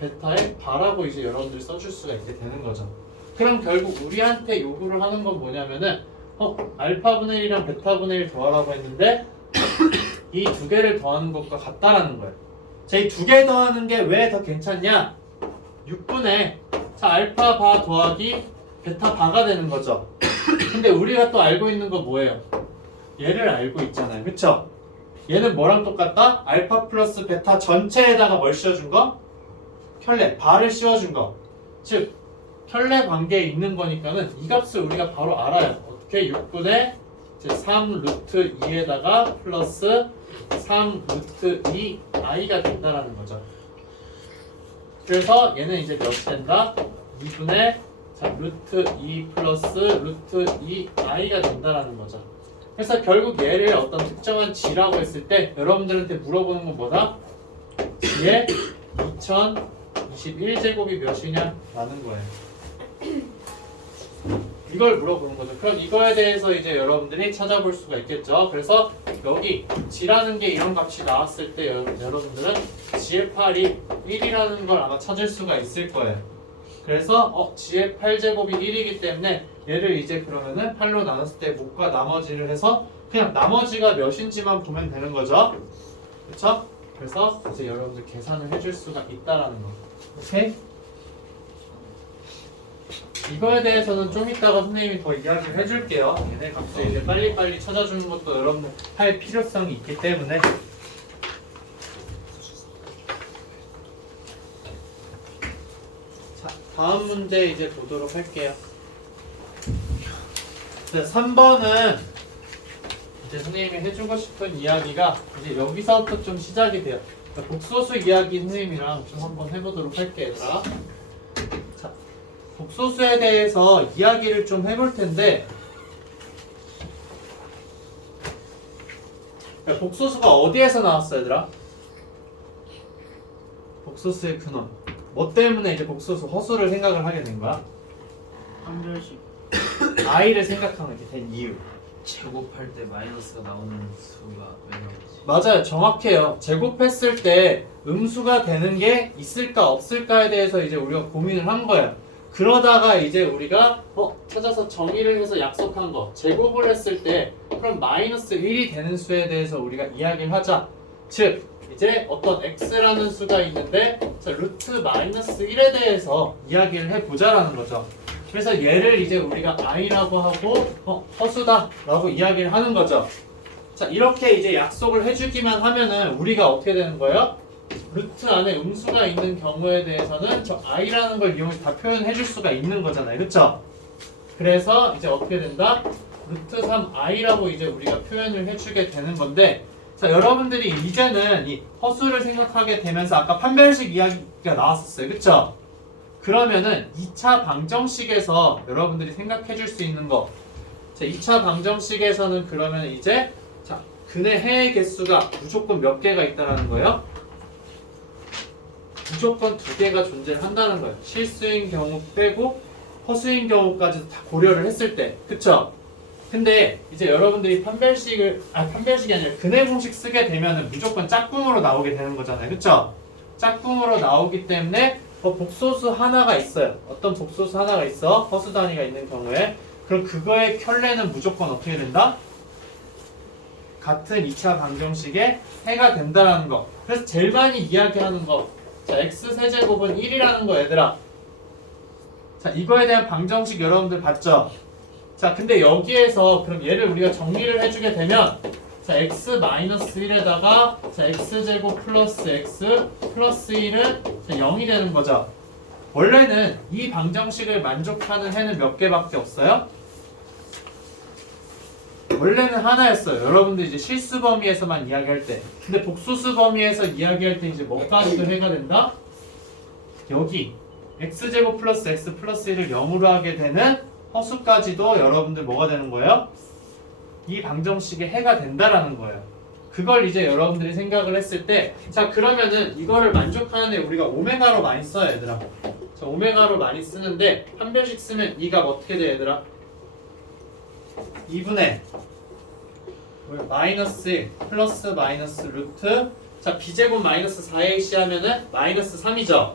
베타의 바라고 이제 여러분들 써줄 수가 있게 되는 거죠. 그럼 결국 우리한테 요구를 하는 건 뭐냐면은 알파분의 1이랑 베타분의 1 더하라고 했는데 이 두 개를 더하는 것과 같다라는 거예요. 자, 이 두 개 더하는 게 왜 더 괜찮냐? 6분의 알파 바 더하기 베타 바가 되는 거죠. 근데 우리가 또 알고 있는 거 뭐예요? 얘를 알고 있잖아요. 그쵸? 얘는 뭐랑 똑같다? 알파 플러스 베타 전체에다가 뭘 씌워준 거? 켤레, 바를 씌워준 거. 즉, 켤레 관계에 있는 거니까는 이 값을 우리가 바로 알아요. 어떻게? 6분의 3 루트 2에다가 플러스 3 루트 2 i가 된다라는 거죠. 그래서 얘는 이제 몇이 된다? 2분의 루트 2 플러스 루트 2 i가 된다라는 거죠. 그래서 결국 얘를 어떤 특정한 G라고 했을 때 여러분들한테 물어보는 건 뭐다? G의 2021제곱이 몇이냐? 라는 거예요. 이걸 물어보는 거죠. 그럼 이거에 대해서 이제 여러분들이 찾아볼 수가 있겠죠. 그래서 여기 G라는 게 이런 값이 나왔을 때 여러분들은 G의 8이 1이라는 걸 아마 찾을 수가 있을 거예요. 그래서 G의 8제곱이 1이기 때문에 얘를 이제 그러면은 8로 나눴을 때 목과 나머지를 해서 그냥 나머지가 몇인지만 보면 되는 거죠. 그렇죠? 그래서 이제 여러분들 계산을 해줄 수가 있다라는 거. 오케이? 이거에 대해서는 좀 이따가 선생님이 더 이야기를 해줄게요. 얘네 값을 이제 빨리빨리 찾아주는 것도 여러분 할 필요성이 있기 때문에. 자, 다음 문제 이제 보도록 할게요. 네, 3번은 이제 선생님이 해주고 싶은 이야기가 이제 여기서부터 좀 시작이 돼요. 그러니까 복소수 이야기 선생님이랑 좀 한번 해보도록 할게요. 얘들아. 자, 복소수에 대해서 이야기를 좀 해볼 텐데 야, 복소수가 어디에서 나왔어 얘들아? 복소수의 근원. 뭐 때문에 이제 복소수 허수를 생각을 하게 된 거야? 판별식. i를 생각하게 된 이유. 제곱할 때 마이너스가 나오는 수가 왜 나오지? 맞아요. 정확해요. 제곱했을 때 음수가 되는 게 있을까 없을까에 대해서 이제 우리가 고민을 한 거예요. 그러다가 이제 우리가 찾아서 정의를 해서 약속한 거 제곱을 했을 때 그럼 마이너스 1이 되는 수에 대해서 우리가 이야기를 하자. 즉 이제 어떤 x라는 수가 있는데 자, 루트 마이너스 1에 대해서 이야기를 해보자라는 거죠. 그래서 얘를 이제 우리가 i라고 하고 허수다 라고 이야기를 하는 거죠. 자, 이렇게 이제 약속을 해주기만 하면은 우리가 어떻게 되는 거예요? 루트 안에 음수가 있는 경우에 대해서는 저 i라는 걸 이용해서 다 표현해 줄 수가 있는 거잖아요. 그쵸? 그래서 이제 어떻게 된다? 루트 3i라고 이제 우리가 표현을 해주게 되는 건데 자, 여러분들이 이제는 이 허수를 생각하게 되면서 아까 판별식 이야기가 나왔었어요. 그쵸? 그러면은 2차 방정식에서 여러분들이 생각해 줄 수 있는 거 자, 2차 방정식에서는 그러면 이제 자, 근의 해의 개수가 무조건 몇 개가 있다는 거예요? 무조건 2개가 존재한다는 거예요. 실수인 경우 빼고 허수인 경우까지 다 고려를 했을 때. 그쵸? 근데 이제 여러분들이 판별식이 아니라 근의 공식 쓰게 되면은 무조건 짝꿍으로 나오게 되는 거잖아요. 그쵸? 짝꿍으로 나오기 때문에 복소수 하나가 있어요. 어떤 복소수 하나가 있어? 허수 단위가 있는 경우에. 그럼 그거의 켤레는 무조건 어떻게 된다? 같은 2차 방정식의 해가 된다라는 거. 그래서 제일 많이 이야기하는 거. 자, x세제곱은 1이라는 거 얘들아. 자, 이거에 대한 방정식 여러분들 봤죠? 자, 근데 여기에서 그럼 얘를 우리가 정리를 해주게 되면 자, x-1에다가 자, x제곱 플러스 x 플러스 1은 자, 0이 되는 거죠. 원래는 이 방정식을 만족하는 해는 몇 개밖에 없어요? 원래는 하나였어요. 여러분들 이제 실수 범위에서만 이야기할 때. 근데 복소수 범위에서 이야기할 때 이제 뭐까지도 해가 된다? 여기 x제곱 플러스 x 플러스 1을 0으로 하게 되는 허수까지도 여러분들 뭐가 되는 거예요? 이 방정식의 해가 된다라는 거예요. 그걸 이제 여러분들이 생각을 했을 때 자, 그러면은 이거를 만족하는 애 우리가 오메가로 많이 써요, 얘들아. 자, 오메가로 많이 쓰는데 판별식 쓰면 이 값 어떻게 돼, 얘들아? 2분의 마이너스 1 플러스 마이너스 루트 자, b제곱 마이너스 4ac 하면은 마이너스 3이죠.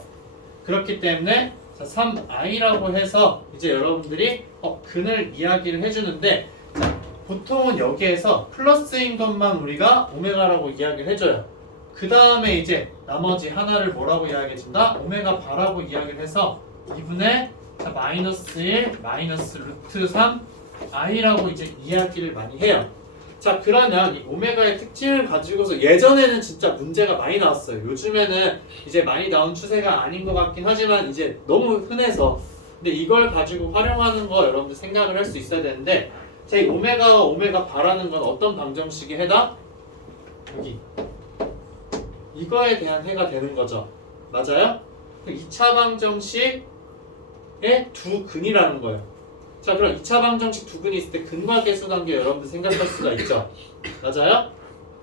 그렇기 때문에 자, 3i라고 해서 이제 여러분들이 근을 이야기를 해주는데 자, 보통은 여기에서 플러스인 것만 우리가 오메가라고 이야기를 해줘요. 그 다음에 이제 나머지 하나를 뭐라고 이야기해준다? 오메가 바라고 이야기를 해서 2분의 자, 마이너스 1 마이너스 루트 3 i라고 이제 이야기를 많이 해요. 자, 그러면 이 오메가의 특징을 가지고서 예전에는 진짜 문제가 많이 나왔어요. 요즘에는 이제 많이 나온 추세가 아닌 것 같긴 하지만 이제 너무 흔해서 근데 이걸 가지고 활용하는 거 여러분들 생각을 할 수 있어야 되는데 자, 이 오메가와 오메가 바라는 건 어떤 방정식에 해당? 여기 이거에 대한 해가 되는 거죠. 맞아요? 2차 방정식의 두 근이라는 거예요. 자, 그럼 2차 방정식 두 근이 있을 때 근과 계수 관계 여러분들 생각할 수가 있죠. 맞아요?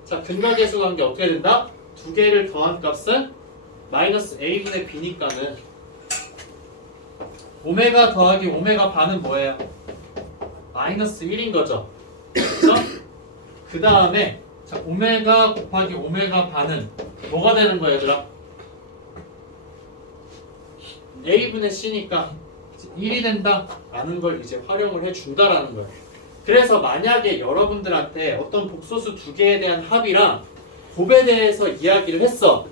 자, 근과 계수 관계 어떻게 된다? 두 개를 더한 값은 마이너스 a분의 b니까는 오메가 더하기 오메가 반은 뭐예요? 마이너스 1인 거죠. 그렇죠? 그 다음에 자, 오메가 곱하기 오메가 반은 뭐가 되는 거예요, 얘들아? a분의 c니까 1이 된다 라는 걸 이제 활용을 해준다라는 거예요. 그래서 만약에 여러분들한테 어떤 복소수 두 개에 대한 합이랑 곱에 대해서 이야기를 했어.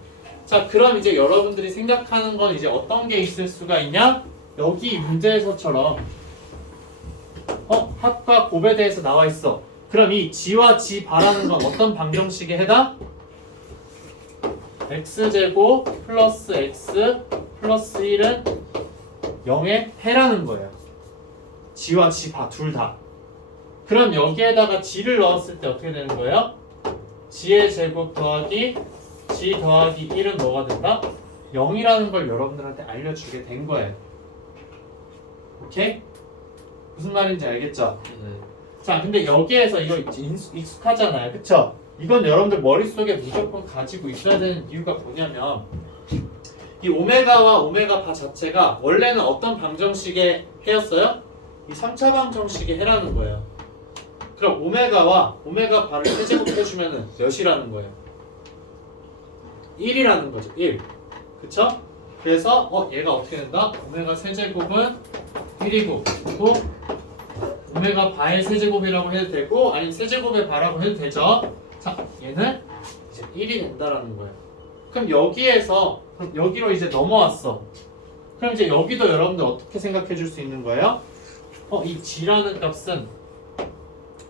자, 그럼 이제 여러분들이 생각하는 건 이제 어떤 게 있을 수가 있냐? 여기 문제에서처럼 합과 곱에 대해서 나와 있어. 그럼 이 g와 g 바라는 건 어떤 방정식에 해당? x제곱 플러스 x 플러스 1은 0의 해라는 거예요. g와 g 바 둘 다. 그럼 여기에다가 g를 넣었을 때 어떻게 되는 거예요? g의 제곱 더하기 g 더하기 1은 뭐가 된다? 0이라는 걸 여러분들한테 알려주게 된 거예요. 오케이? 무슨 말인지 알겠죠? 네. 자, 근데 여기에서 이거 익숙하잖아요. 그쵸? 이건 여러분들 머릿속에 무조건 가지고 있어야 되는 이유가 뭐냐면 이 오메가와 오메가 바 자체가 원래는 어떤 방정식의 해였어요? 이 3차 방정식의 해라는 거예요. 그럼 오메가와 오메가 바를 세제곱해주면 몇이라는 거예요? 1이라는 거죠. 1. 그쵸? 그래서 얘가 어떻게 된다? 오메가 세제곱은 1이고 그리고 오메가 바의 세제곱이라고 해도 되고 아니면 세제곱의 바라고 해도 되죠. 자, 얘는 이제 1이 된다라는 거예요. 그럼 여기에서 그럼 여기로 이제 넘어왔어. 그럼 이제 여기도 여러분들 어떻게 생각해 줄 수 있는 거예요? 이 g라는 값은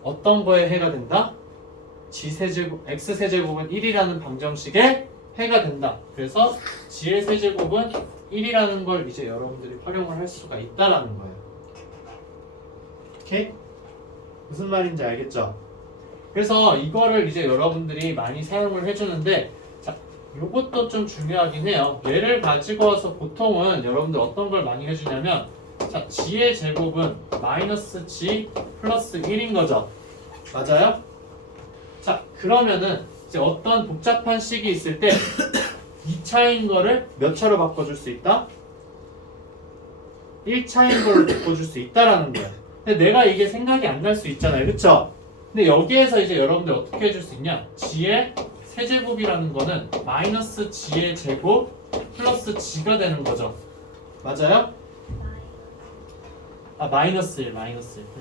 어떤 거에 해가 된다? g 세제곱, x 세제곱은 1이라는 방정식에 해가 된다. 그래서 g의 세제곱은 1이라는 걸 이제 여러분들이 활용을 할 수가 있다라는 거예요. 오케이? 무슨 말인지 알겠죠? 그래서 이거를 이제 여러분들이 많이 사용을 해주는데 자, 요것도 좀 중요하긴 해요. 얘를 가지고 와서 보통은 여러분들 어떤 걸 많이 해주냐면 자, g의 제곱은 마이너스 g 플러스 1인 거죠. 맞아요? 자, 그러면은 이제 어떤 복잡한 식이 있을 때 2차인 거를 몇 차로 바꿔줄 수 있다? 1차인 걸로 바꿔줄 수 있다라는 거예요. 근데 내가 이게 생각이 안 날 수 있잖아요. 그쵸? 근데 여기에서 이제 여러분들 어떻게 해줄 수 있냐? g의 세제곱이라는 거는 마이너스 g의 제곱 플러스 g가 되는 거죠. 맞아요? 마이너스 1.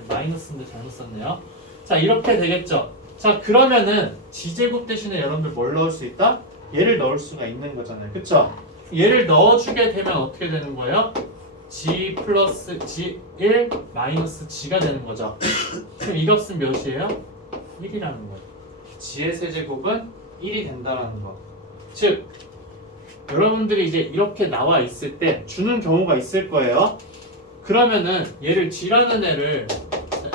마이너스인데 잘못 썼네요. 자, 이렇게 되겠죠. 자, 그러면은 g제곱 대신에 여러분들 뭘 넣을 수 있다? 얘를 넣을 수가 있는 거잖아요. 그쵸? 얘를 넣어주게 되면 어떻게 되는 거예요? g 플러스 g1 마이너스 g가 되는 거죠. 그럼 이 값은 몇이에요? 1이라는 거예요. g의 세제곱은 1이 된다라는 거. 즉 여러분들이 이제 이렇게 나와 있을 때 주는 경우가 있을 거예요. 그러면은 얘를 g라는 애를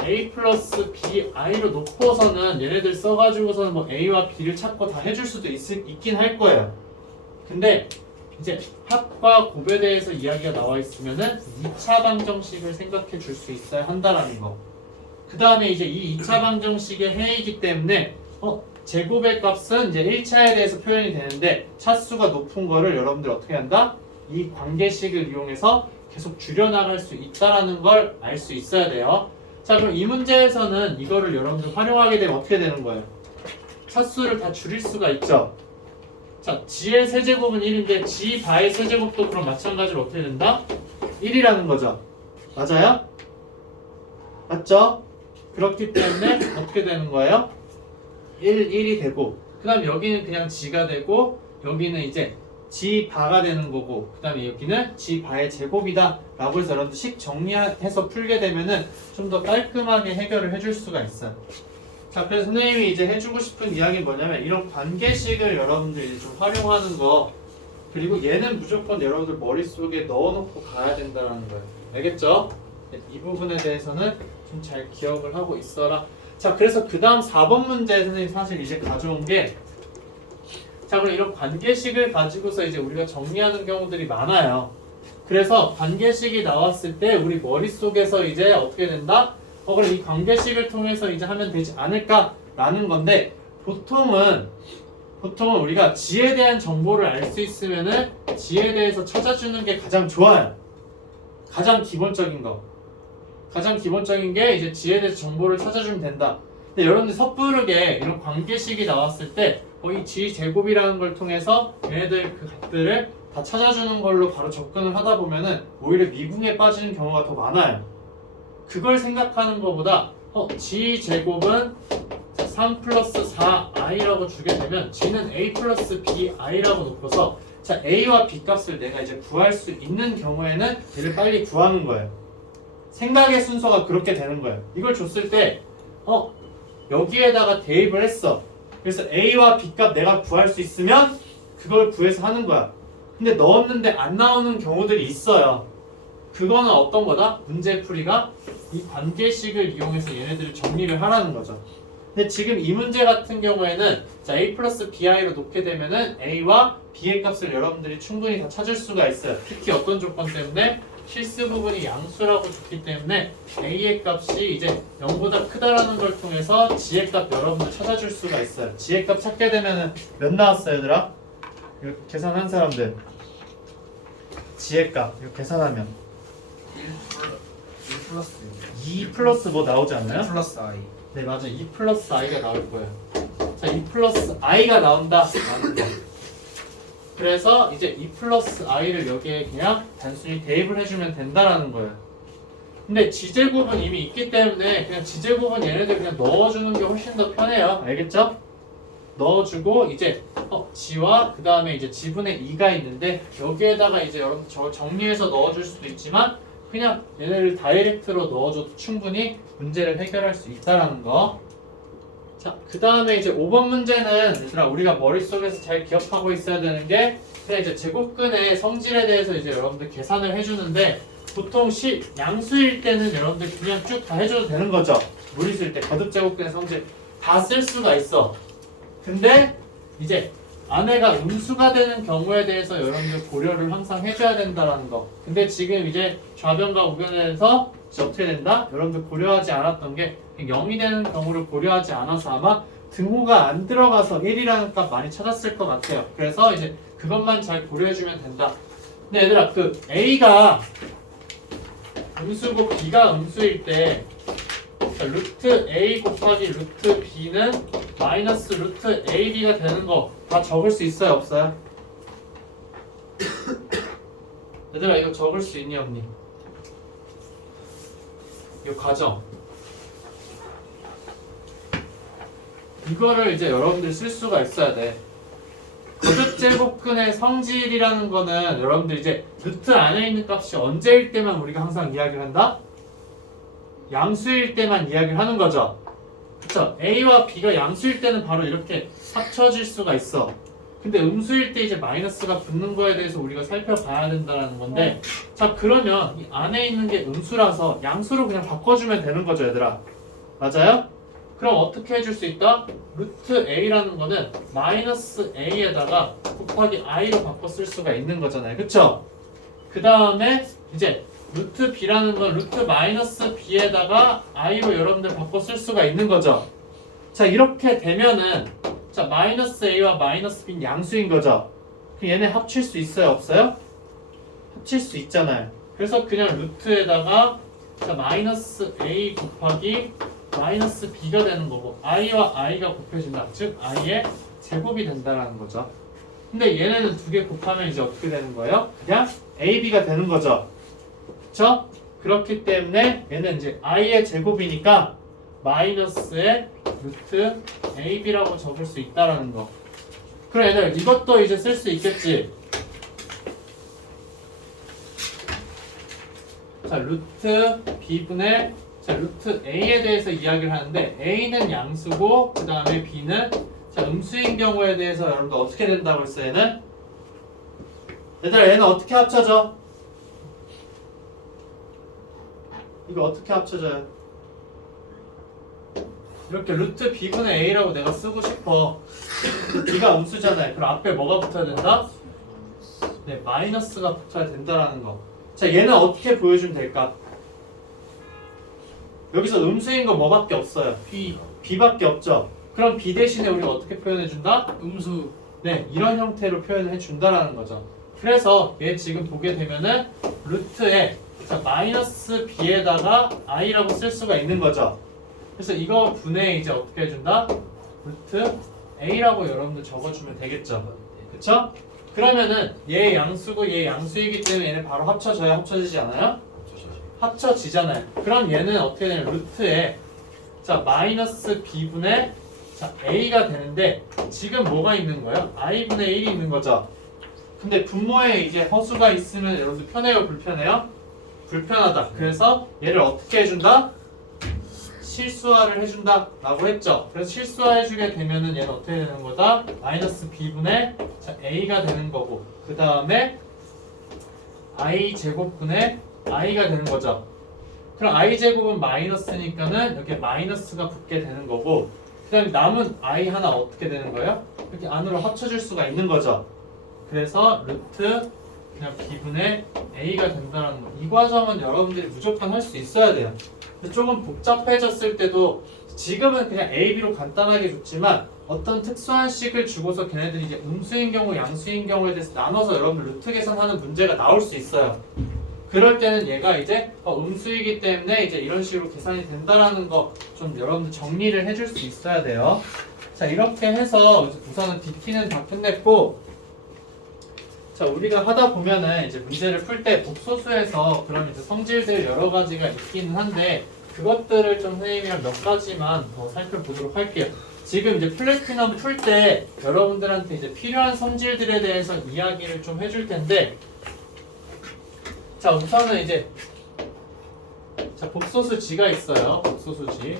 a 플러스 bi로 놓고서는 얘네들 써가지고서는 뭐 a와 b를 찾고 다 해줄 수도 있긴 할 거예요. 근데 이제 합과 곱에 대해서 이야기가 나와 있으면은 2차 방정식을 생각해 줄 수 있어야 한다라는 거. 그 다음에 이제 이 2차 방정식의 해이기 때문에 제곱의 값은 이제 1차에 대해서 표현이 되는데 차수가 높은 거를 여러분들 어떻게 한다? 이 관계식을 이용해서 계속 줄여나갈 수 있다라는 걸 알 수 있어야 돼요. 자, 그럼 이 문제에서는 이거를 여러분들 활용하게 되면 어떻게 되는 거예요? 차수를 다 줄일 수가 있죠. 자, g의 세제곱은 1인데 g 바의 세제곱도 그럼 마찬가지로 어떻게 된다? 1이라는 거죠. 맞아요? 맞죠? 그렇기 때문에 어떻게 되는 거예요? 1이 되고 그 다음 여기는 그냥 g가 되고 여기는 이제 g 바가 되는 거고 그 다음에 여기는 g 바의 제곱이다 라고 해서 여러분들 식 정리해서 풀게 되면은 좀 더 깔끔하게 해결을 해줄 수가 있어요. 자, 그래서 선생님이 이제 해주고 싶은 이야기는 뭐냐면 이런 관계식을 여러분들 이제 좀 활용하는 거 그리고 얘는 무조건 여러분들 머릿속에 넣어놓고 가야 된다는 거예요. 알겠죠? 이 부분에 대해서는 좀 잘 기억을 하고 있어라. 자, 그래서 그 다음 4번 문제 선생님 사실 이제 가져온 게 자, 그럼 이런 관계식을 가지고서 이제 우리가 정리하는 경우들이 많아요. 그래서 관계식이 나왔을 때 우리 머릿속에서 이제 어떻게 된다? 그럼 이 관계식을 통해서 이제 하면 되지 않을까라는 건데 보통은 우리가 g에 대한 정보를 알 수 있으면은 g에 대해서 찾아주는 게 가장 좋아요. 가장 기본적인 거. 가장 기본적인 게 이제 g에 대해서 정보를 찾아주면 된다. 근데 여러분들 섣부르게 이런 관계식이 나왔을 때 이 g 제곱이라는 걸 통해서 얘네들 그 값들을 다 찾아주는 걸로 바로 접근을 하다 보면은 오히려 미궁에 빠지는 경우가 더 많아요. 그걸 생각하는 것보다 g 제곱은 3 플러스 4i라고 주게 되면 g는 a 플러스 bi라고 놓고서 자, a와 b 값을 내가 이제 구할 수 있는 경우에는 얘를 빨리 구하는 거예요. 생각의 순서가 그렇게 되는 거예요. 이걸 줬을 때 여기에다가 대입을 했어. 그래서 a와 b 값 내가 구할 수 있으면 그걸 구해서 하는 거야. 근데 넣었는데 안 나오는 경우들이 있어요. 그거는 어떤 거다? 문제풀이가 이 관계식을 이용해서 얘네들을 정리를 하라는 거죠. 근데 지금 이 문제 같은 경우에는 자, a 플러스 bi로 놓게 되면은 a와 b의 값을 여러분들이 충분히 다 찾을 수가 있어요. 특히 어떤 조건 때문에 실수 부분이 양수라고 줬기 때문에 a의 값이 이제 0보다 크다라는 걸 통해서 g의 값 여러분들 찾아줄 수가 있어요. g의 값 찾게 되면은 몇 나왔어요, 얘들아? 이거 계산한 사람들. g의 값 이거 계산하면 1 플러스 2 플러스 뭐 나오지 않나요? 1 플러스 i. 네, 맞아. 2 플러스 i가 나올 거예요. 자, 2 플러스 i가 나온다. 라는 거. 그래서 이제 2 플러스 i를 여기에 그냥 단순히 대입을 해주면 된다라는 거예요. 근데 g제곱은 이미 있기 때문에 그냥 g제곱은 얘네들 그냥 넣어주는 게 훨씬 더 편해요. 알겠죠? 넣어주고 이제 g와 그 다음에 이제 g분의 2가 있는데 여기에다가 이제 여러분 저걸 정리해서 넣어줄 수도 있지만 그냥 얘네를 다이렉트로 넣어줘도 충분히 문제를 해결할 수 있다라는 거. 자, 그 다음에 이제 5번 문제는 얘들아 우리가 머릿속에서 잘 기억하고 있어야 되는 게 그냥 이제 제곱근의 성질에 대해서 이제 여러분들 계산을 해주는데 보통 양수일 때는 여러분들 그냥 쭉 다 해줘도 되는 거죠. 무리수일 때 거듭 제곱근의 성질 다 쓸 수가 있어. 근데 이제 안에가 음수가 되는 경우에 대해서 여러분들 고려를 항상 해줘야 된다라는 거. 근데 지금 이제 좌변과 우변에서 이제 어떻게 된다? 여러분들 고려하지 않았던 게 0이 되는 경우를 고려하지 않아서 아마 등호가 안 들어가서 1이라는 값 많이 찾았을 것 같아요. 그래서 이제 그것만 잘 고려해주면 된다. 근데 얘들아 그 A가 음수고 B가 음수일 때 루트 A 곱하기 루트 B는 마이너스 루트 AB가 되는 거 다 적을 수 있어요? 없어요? 얘들아 이거 적을 수 있니 없니? 이 과정 이거를 이제 여러분들 쓸 수가 있어야 돼. 거듭 제곱근의 성질이라는 거는 여러분들 이제 루트 안에 있는 값이 언제일 때만 우리가 항상 이야기를 한다? 양수일 때만 이야기를 하는 거죠. 그쵸? A와 B가 양수일 때는 바로 이렇게 합쳐질 수가 있어. 근데 음수일 때 이제 마이너스가 붙는 거에 대해서 우리가 살펴봐야 된다는 건데 자 그러면 이 안에 있는 게 음수라서 양수로 그냥 바꿔주면 되는 거죠 얘들아. 맞아요? 그럼 어떻게 해줄 수 있다? 루트 A라는 거는 마이너스 A에다가 곱하기 I로 바꿔 쓸 수가 있는 거잖아요. 그쵸? 그 다음에 이제 루트 B라는 건 루트 마이너스 B에다가 I로 여러분들 바꿔 쓸 수가 있는 거죠. 자 이렇게 되면은 자 마이너스 A와 마이너스 B는 양수인 거죠. 그럼 얘네 합칠 수 있어요? 없어요? 합칠 수 있잖아요. 그래서 그냥 루트에다가 자 마이너스 A 곱하기 마이너스 B가 되는 거고 I와 I가 곱해진다. 즉 I의 제곱이 된다는 거죠. 근데 얘네는 두 개 곱하면 이제 어떻게 되는 거예요? 그냥 AB가 되는 거죠. 그쵸? 그렇기 때문에 얘는 이제 I의 제곱이니까 마이너스의 루트 AB라고 적을 수 있다라는 거. 그럼 얘들 이것도 이제 쓸 수 있겠지? 자 루트 B분의 자 루트 A에 대해서 이야기를 하는데 A는 양수고 그 다음에 B는 자 음수인 경우에 대해서 여러분들 어떻게 된다고 했어요 얘는? 얘들아 얘는 어떻게 합쳐져? 이거 어떻게 합쳐져요? 이렇게 루트 B분의 A라고 내가 쓰고 싶어. B가 음수잖아요. 그럼 앞에 뭐가 붙어야 된다? 네, 마이너스가 붙어야 된다라는 거. 자, 얘는 어떻게 보여주면 될까? 여기서 음수인 거 뭐밖에 없어요? B밖에 없죠? 그럼 B 대신에 우리가 어떻게 표현해준다? 음수. 네, 이런 형태로 표현해준다라는 거죠. 그래서 얘 지금 보게 되면은 루트에 자, 마이너스 B에다가 I라고 쓸 수가 있는 거죠. 그래서 이거 분해 이제 어떻게 해준다? 루트 A라고 여러분들 적어주면 되겠죠. 그쵸? 그러면은 얘 양수고 얘 양수이기 때문에 얘네 바로 합쳐져야 합쳐지지 않아요? 합쳐지잖아요. 그럼 얘는 어떻게 되냐면 루트에 자 마이너스 B분의 자 A가 되는데 지금 뭐가 있는 거예요? I분의 1이 있는 거죠. 근데 분모에 이제 허수가 있으면 여러분들 편해요? 불편해요? 불편하다. 그래서 얘를 어떻게 해준다? 실수화를 해준다 라고 했죠. 그래서 실수화해주게 되면은 얘는 어떻게 되는 거다? 마이너스 B분의 자, A가 되는 거고 그 다음에 I 제곱분의 I가 되는 거죠. 그럼 I 제곱은 마이너스니까는 여기에 마이너스가 붙게 되는 거고 그 다음에 남은 I 하나 어떻게 되는 거예요? 이렇게 안으로 합쳐줄 수가 있는 거죠. 그래서 루트 그냥 B분의 A가 된다는 거. 이 과정은 여러분들이 무조건 할 수 있어야 돼요. 근데 조금 복잡해졌을 때도 지금은 그냥 A, B로 간단하게 줬지만 어떤 특수한 식을 주고서 걔네들이 이제 음수인 경우, 양수인 경우에 대해서 나눠서 여러분들 루트 계산하는 문제가 나올 수 있어요. 그럴 때는 얘가 이제 음수이기 때문에 이제 이런 식으로 계산이 된다라는 거 좀 여러분들 정리를 해줄 수 있어야 돼요. 자, 이렇게 해서 우선은 DT는 다 끝냈고, 자, 우리가 하다 보면은 이제 문제를 풀 때 복소수에서 그런 이제 성질들 여러 가지가 있기는 한데 그것들을 좀 선생님이랑 몇 가지만 더 살펴보도록 할게요. 지금 이제 플래티넘 풀 때 여러분들한테 이제 필요한 성질들에 대해서 이야기를 좀 해줄 텐데, 자, 우선은 이제 자, 복소수 G가 있어요. 복소수 G.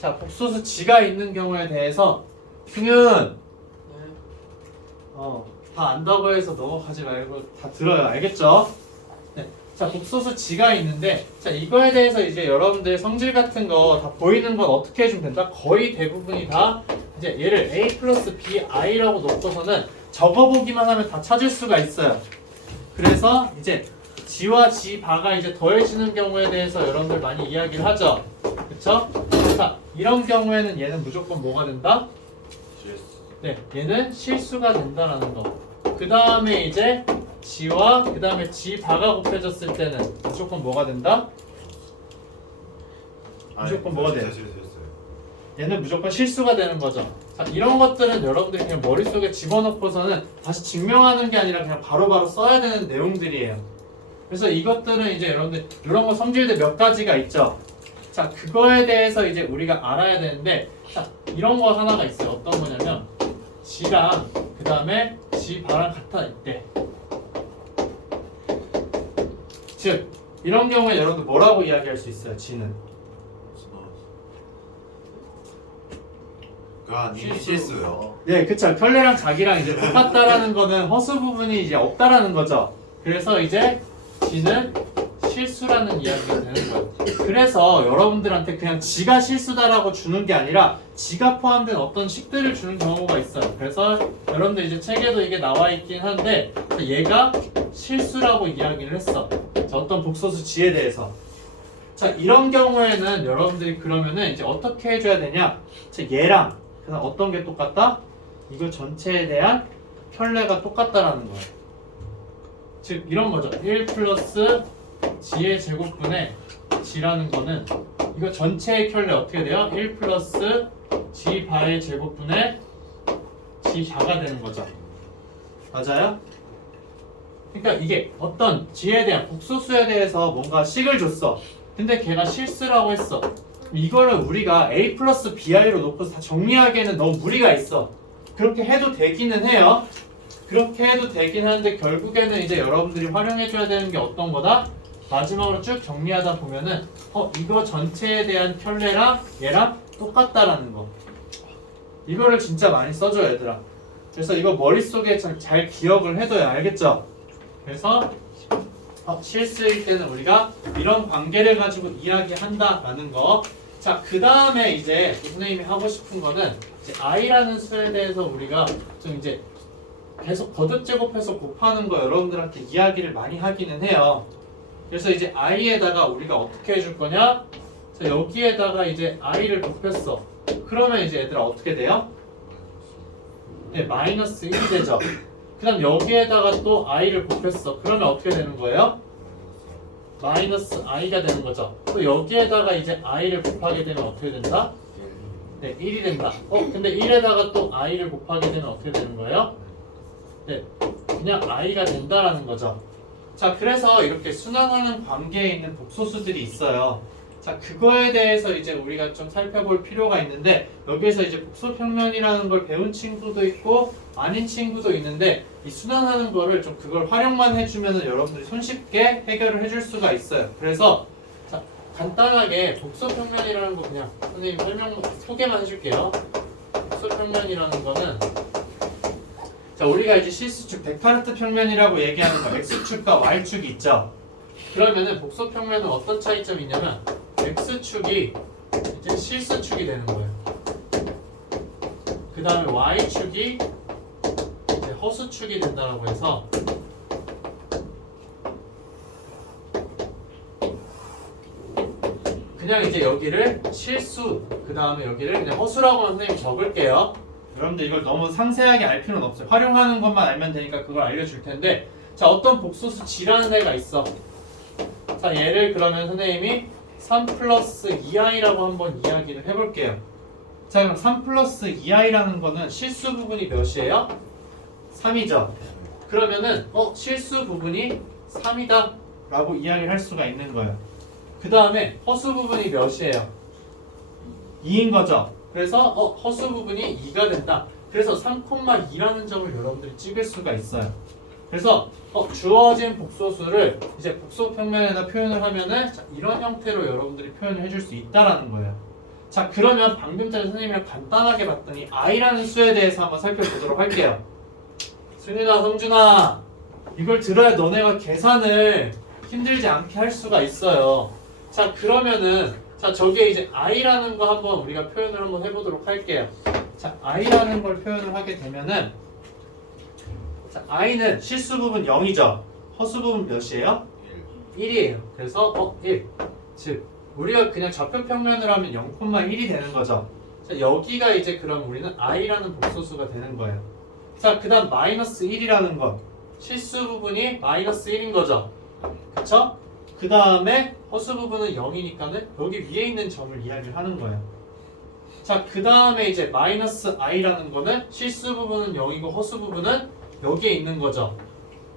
자, 복소수 G가 있는 경우에 대해서 승윤 다 안다고 해서 넘어가지 말고 다 들어요. 알겠죠? 네. 자, 복소수 G가 있는데, 자, 이거에 대해서 이제 여러분들 성질 같은 거 다 보이는 건 어떻게 해주면 된다? 거의 대부분이 다 이제 얘를 A 플러스 BI라고 놓고서는 적어보기만 하면 다 찾을 수가 있어요. 그래서 이제 G와 G 바가 이제 더해지는 경우에 대해서 여러분들 많이 이야기를 하죠. 그쵸? 자, 이런 경우에는 얘는 무조건 뭐가 된다? CS. 네, 얘는 실수가 된다라는 거. 그 다음에 이제 G와 그 다음에 G 바가 곱해졌을 때는 무조건 뭐가 된다? 무조건 뭐가 돼? 얘는 무조건 실수가 되는 거죠. 자, 이런 것들은 여러분들이 그냥 머릿속에 집어넣고서는 다시 증명하는 게 아니라 그냥 바로바로 써야 되는 내용들이에요. 그래서 이것들은 이제 여러분들 이런 거 성질들 몇 가지가 있죠. 자, 그거에 대해서 이제 우리가 알아야 되는데, 자, 이런 거 하나가 있어요. 어떤 거냐면 G랑 그 다음에 G 바랑 같아 있대. 즉 이런 경우에 여러분들 뭐라고 이야기할 수 있어요? G는 이게 실수요. 네, 그쵸. 켤레랑 자기랑 이제 똑같다라는 거는 허수 부분이 이제 없다라는 거죠. 그래서 이제 G는 실수라는 이야기가 되는 거예요. 그래서 여러분들한테 그냥 G가 실수다라고 주는 게 아니라 G가 포함된 어떤 식들을 주는 경우가 있어요. 그래서 여러분들 이제 책에도 이게 나와 있긴 한데 얘가 실수라고 이야기를 했어. 자, 어떤 복소수 G에 대해서. 자, 이런 경우에는 여러분들이 그러면은 이제 어떻게 해줘야 되냐? 자, 얘랑 그다음 어떤 게 똑같다? 이거 전체에 대한 켤레가 똑같다라는 거예요. 즉 이런 거죠. 1 플러스 G의 제곱분의 G라는 거는 이거 전체의 켤레 어떻게 돼요? 1 플러스 G 바의 제곱분의 G 자가 되는 거죠. 맞아요? 그러니까 이게 어떤 G에 대한 복소수에 대해서 뭔가 식을 줬어. 근데 걔가 실수라고 했어. 이거를 우리가 A 플러스 BI로 놓고 다 정리하기에는 너무 무리가 있어. 그렇게 해도 되기는 해요. 그렇게 해도 되긴 하는데 결국에는 이제 여러분들이 활용해줘야 되는 게 어떤 거다? 마지막으로 쭉 정리하다 보면은 이거 전체에 대한 켤레랑 얘랑 똑같다라는 거. 이거를 진짜 많이 써줘 얘들아. 그래서 이거 머릿속에 잘 기억을 해둬야 알겠죠? 그래서 실수일 때는 우리가 이런 관계를 가지고 이야기한다라는 거. 자, 그 다음에 이제 선생님이 하고 싶은 거는 이제 i라는 수에 대해서 우리가 좀 이제 계속 거듭 제곱해서 곱하는 거 여러분들한테 이야기를 많이 하기는 해요. 그래서 이제 i에다가 우리가 어떻게 해줄 거냐? 자, 여기에다가 이제 i를 곱했어. 그러면 이제 얘들아 어떻게 돼요? 네, 마이너스 1이 되죠. 그 다음 여기에다가 또 i를 곱했어. 그러면 어떻게 되는 거예요? 마이너스 i가 되는 거죠. 또 여기에다가 이제 i를 곱하게 되면 어떻게 된다? 네, 1이 된다. 근데 1에다가 또 i를 곱하게 되면 어떻게 되는 거예요? 네, 그냥 i가 된다라는 거죠. 자, 그래서 이렇게 순환하는 관계에 있는 복소수들이 있어요. 자, 그거에 대해서 이제 우리가 좀 살펴볼 필요가 있는데, 여기에서 이제 복소평면이라는 걸 배운 친구도 있고 아닌 친구도 있는데, 이 순환하는 거를 좀 그걸 활용만 해주면은 여러분들이 손쉽게 해결을 해줄 수가 있어요. 그래서 자, 간단하게 복소평면이라는 거 그냥 선생님 소개만 해줄게요. 복소평면이라는 거는 자, 우리가 이제 실수축 데카르트 평면이라고 얘기하는 거 x축과 y축이 있죠. 그러면은 복소평면은 어떤 차이점이 있냐면 x축이 이제 실수축이 되는 거예요. 그 다음에 y축이 이제 허수축이 된다라고 해서 그냥 이제 여기를 실수 그 다음에 여기를 그냥 허수라고 선생님이 적을게요. 여러분들 이걸 너무 상세하게 알 필요는 없어요. 활용하는 것만 알면 되니까 그걸 알려줄 텐데 자 어떤 복소수 G라는 애가 있어. 자 얘를 그러면 선생님이 3 플러스 2i라고 한번 이야기를 해볼게요. 자 그럼 3 플러스 2i라는 거는 실수 부분이 몇이에요? 3이죠. 그러면은 실수 부분이 3이다 라고 이야기를 할 수가 있는 거예요. 그 다음에 허수 부분이 몇이에요? 2인 거죠. 그래서 허수 부분이 2가 된다. 그래서 3,2라는 점을 여러분들이 찍을 수가 있어요. 그래서 주어진 복소수를 이제 복소 평면에다 표현을 하면은 자, 이런 형태로 여러분들이 표현을 해줄 수 있다라는 거예요. 자 그러면 방금 전에 선생님이랑 간단하게 봤더니 i라는 수에 대해서 한번 살펴보도록 할게요. 승윤아, 성준아, 이걸 들어야 너네가 계산을 힘들지 않게 할 수가 있어요. 자 그러면은 자 저기에 이제 i라는 거 한번 우리가 표현을 한번 해보도록 할게요. 자 i라는 걸 표현을 하게 되면은 자 i는 실수 부분 0이죠. 허수 부분 몇이에요? 1이에요. 그래서 1. 즉 우리가 그냥 좌표 평면을 하면 0,1이 되는 거죠. 자 여기가 이제 그럼 우리는 i라는 복소수가 되는 거예요. 자 그 다음 마이너스 1이라는 건 실수 부분이 마이너스 1인 거죠. 그쵸? 그 다음에 허수 부분은 0이니까는 여기 위에 있는 점을 이야기를 하는 거예요. 자, 그 다음에 이제 마이너스 i라는 거는 실수 부분은 0이고 허수 부분은 여기에 있는 거죠.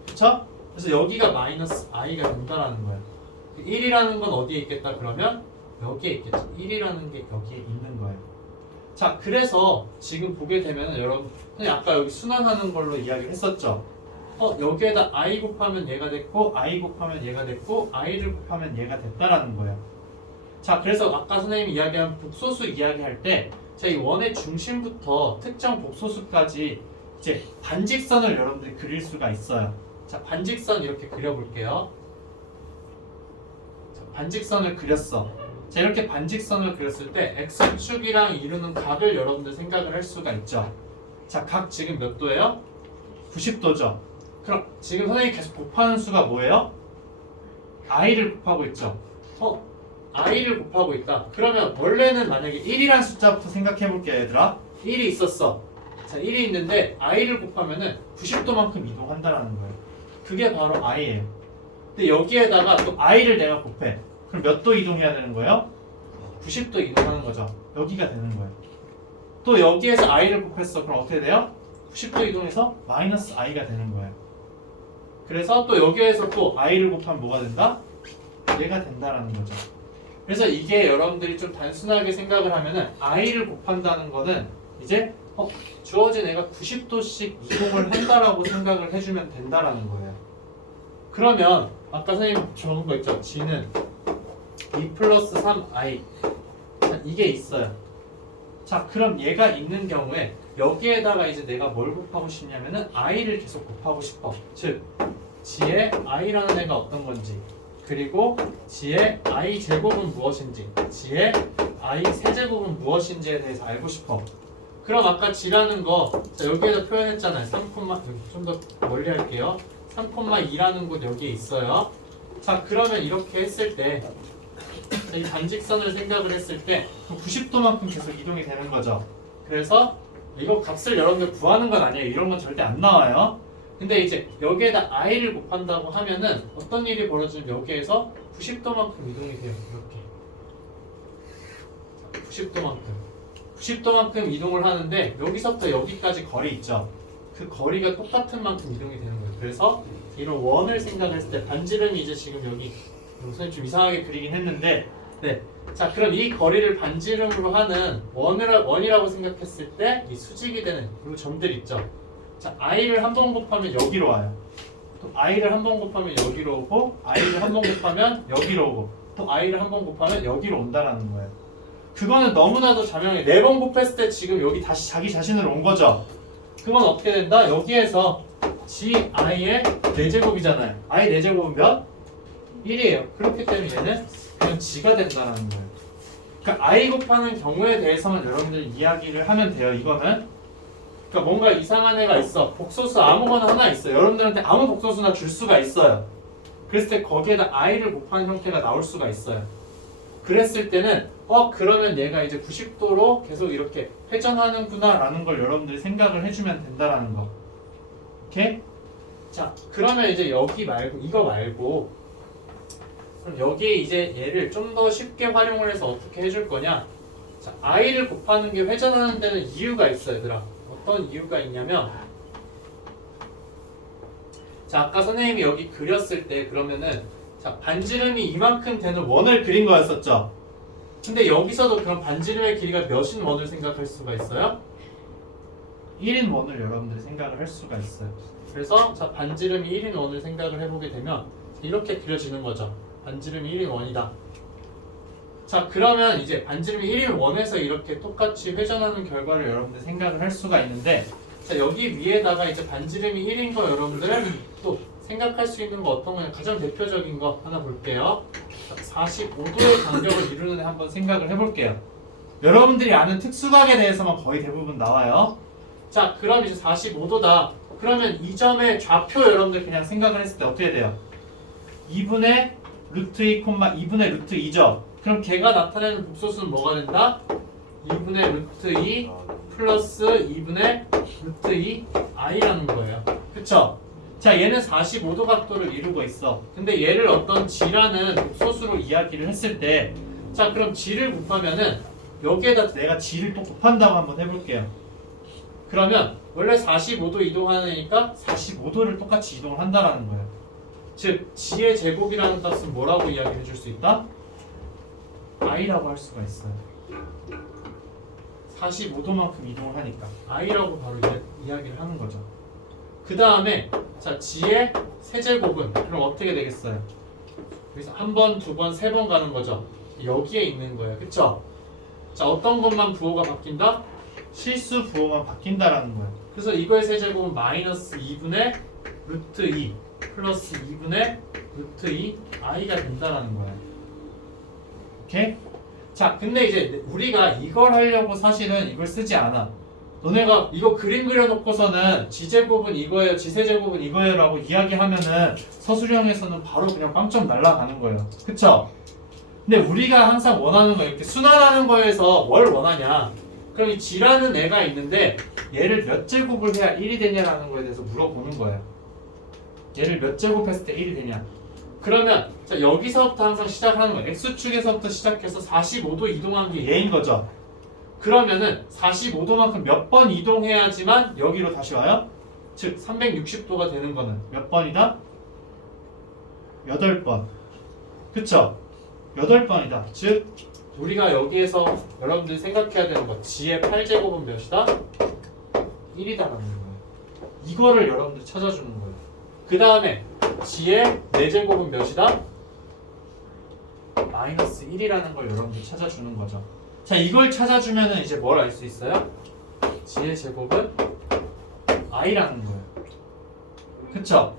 그쵸? 그래서 여기가 마이너스 i가 된다라는 거예요. 1이라는 건 어디에 있겠다 그러면 여기에 있겠죠. 1이라는 게 여기에 있는 거예요. 자, 그래서 지금 보게 되면 여러분 아까 여기 순환하는 걸로 이야기를 했었죠. 여기에다 i 곱하면 얘가 됐고 i 곱하면 얘가 됐고 i를 곱하면 얘가 됐다라는 거예요. 자 그래서 아까 선생님이 이야기한 복소수 이야기할 때 자 이 원의 중심부터 특정 복소수까지 이제 반직선을 여러분들이 그릴 수가 있어요. 자 반직선 이렇게 그려볼게요. 자, 반직선을 그렸어. 자 이렇게 반직선을 그렸을 때 x축이랑 이루는 각을 여러분들 생각을 할 수가 있죠. 자 각 지금 몇 도예요? 90도죠. 그럼 지금 선생님이 계속 곱하는 수가 뭐예요? i를 곱하고 있죠. i를 곱하고 있다. 그러면 원래는 만약에 1이라는 숫자부터 생각해 볼게요, 얘들아. 1이 있었어. 자, 1이 있는데 i를 곱하면은 90도만큼 이동한다라는 거예요. 그게 바로 i예요. 근데 여기에다가 또 i를 내가 곱해. 그럼 몇 도 이동해야 되는 거예요? 90도 이동하는 거죠. 여기가 되는 거예요. 또 여기에서 i를 곱했어. 그럼 어떻게 돼요? 90도 이동해서 마이너스 i가 되는 거예요. 그래서 또 여기에서 또 i를 곱하면 뭐가 된다? 얘가 된다라는 거죠. 그래서 이게 여러분들이 좀 단순하게 생각을 하면은 i를 곱한다는 거는 이제 주어진 애가 90도씩 이동을 한다라고 생각을 해주면 된다라는 거예요. 그러면 아까 선생님 적은 거 있죠? g는 2 플러스 3i 자, 이게 있어요. 자 그럼 얘가 있는 경우에 여기에다가 이제 내가 뭘 곱하고 싶냐면은 i를 계속 곱하고 싶어. 즉 g의 i라는 애가 어떤 건지 그리고 g의 i 제곱은 무엇인지 g의 i 세제곱은 무엇인지에 대해서 알고 싶어. 그럼 아까 g라는 거 자, 여기에다 표현했잖아요. 3, 좀 더 멀리 할게요. 3,2라는 곳 여기에 있어요. 자 그러면 이렇게 했을 때 이 반직선을 생각을 했을 때 90도만큼 계속 이동이 되는 거죠. 그래서 이거 값을 여러분들 구하는 건 아니에요. 이런 건 절대 안 나와요. 근데 이제 여기에다 i를 곱한다고 하면은 어떤 일이 벌어지면 여기에서 90도만큼 이동이 돼요. 이렇게 90도만큼 이동을 하는데 여기서부터 여기까지 거리 있죠. 그 거리가 똑같은 만큼 이동이 되는 거예요. 그래서 이런 원을 생각했을 때 반지름이 이제 지금 여기 선생님 좀 이상하게 그리긴 했는데 네. 자 그럼 이 거리를 반지름으로 하는 원이라고 생각했을 때 이 수직이 되는 이 점들 있죠. 자 i를 한 번 곱하면 여기로 와요. 또 i를 한 번 곱하면 여기로 오고 i를 한 번 곱하면 여기로 오고 또 i를 한 번 곱하면 여기로 온다라는 거예요. 그거는 너무나도 자명해. 4번 곱했을 때 지금 여기 다시 자기 자신으로 온 거죠. 그건 어떻게 된다? 여기에서 g i의 4제곱이잖아요. i 4제곱은 몇? 1이에요. 그렇기 때문에 얘는 그냥 g가 된다는 거예요. 그러니까 i 곱하는 경우에 대해서만 여러분들 이야기를 하면 돼요. 이거는 그러니까 뭔가 이상한 애가 있어. 복소수 아무거나 하나 있어. 여러분들한테 아무 복소수나 줄 수가 있어요. 그랬을 때 거기에다 i를 곱하는 형태가 나올 수가 있어요. 그랬을 때는 그러면 얘가 이제 90도로 계속 이렇게 회전하는구나 라는 걸 여러분들이 생각을 해주면 된다라는 거. 오케이? 자, 그러면 이제 여기 말고 이거 말고 그럼 여기에 이제 얘를 좀 더 쉽게 활용을 해서 어떻게 해줄 거냐? 자, i를 곱하는 게 회전하는 데는 이유가 있어요, 얘들아. 어떤 이유가 있냐면 자, 아까 선생님이 여기 그렸을 때 그러면은 자, 반지름이 이만큼 되는 원을 그린 거였었죠? 근데 여기서도 그럼 반지름의 길이가 몇인 원을 생각할 수가 있어요? 1인 원을 여러분들이 생각을 할 수가 있어요. 그래서 자, 반지름이 1인 원을 생각을 해보게 되면 이렇게 그려지는 거죠. 반지름이 1인 원이다. 자, 그러면 이제 반지름이 1인 원에서 이렇게 똑같이 회전하는 결과를 여러분들 생각을 할 수가 있는데 자, 여기 위에다가 이제 반지름이 1인 거 여러분들은 또 생각할 수 있는 거 어떤 거냐? 가장 대표적인 거 하나 볼게요. 45도의 간격을 이루는 애 한번 생각을 해볼게요. 여러분들이 아는 특수각에 대해서만 거의 대부분 나와요. 자, 그럼 이제 45도다. 그러면 이 점의 좌표 여러분들 그냥 생각을 했을 때 어떻게 돼요? 2분의 루트 2, 2분의 루트 2죠. 그럼 걔가 나타내는 복소수는 뭐가 된다? 2분의 루트 2 플러스 2분의 루트 2 i라는 거예요. 그쵸? 자, 얘는 45도 각도를 이루고 있어. 근데 얘를 어떤 g라는 복소수로 이야기를 했을 때 자, 그럼 g를 곱하면은 여기에다 내가 g를 또 곱한다고 한번 해볼게요. 그러면 원래 45도 이동하는 애니까 45도를 똑같이 이동을 한다라는 거예요. 즉, g의 제곱이라는 값은 뭐라고 이야기해 줄 수 있다? i라고 할 수가 있어요. 45도만큼 이동을 하니까 i라고 바로 이야기를 하는 거죠. 그 다음에 자, g의 세제곱은 그럼 어떻게 되겠어요? 여기서 한 번, 두 번, 세 번 가는 거죠. 여기에 있는 거예요. 그쵸? 자, 어떤 것만 부호가 바뀐다? 실수 부호만 바뀐다라는 거예요. 그래서 이거의 세제곱은 마이너스 2분의 루트 2 플러스 2분의 루트 2 i가 된다라는 거예요. 오케이? 자, 근데 이제 우리가 이걸 하려고 사실은 이걸 쓰지 않아. 너네가 이거 그림 그려놓고서는 g제곱은 이거예요, g세제곱은 이거예요 라고 이야기하면은 서술형에서는 바로 그냥 빵점 날아가는 거예요. 그쵸? 근데 우리가 항상 원하는 거 이렇게 순환하는 거에서 뭘 원하냐? 그럼 이 g라는 애가 있는데 얘를 몇 제곱을 해야 1이 되냐라는 거에 대해서 물어보는 거예요. 얘를 몇 제곱했을 때 1이 되냐? 그러면 자, 여기서부터 항상 시작하는 거예요. x축에서부터 시작해서 45도 이동한 게 얘인 거죠. 그러면은 45도만큼 몇 번 이동해야지만 여기로 다시 와요? 즉 360도가 되는 거는 몇 번이다? 8번. 그쵸? 8번이다. 즉 우리가 여기에서 여러분들이 생각해야 되는 거 g의 8제곱은 몇이다? 1이다라는 거예요. 이거를 여러분들이 찾아주는 거예요. 그 다음에 g의 4제곱은 몇이다? 마이너스 1이라는 걸 여러분들이 찾아주는 거죠. 자, 이걸 찾아주면은 이제 뭘 알 수 있어요? g의 제곱은 i라는 거예요. 그쵸?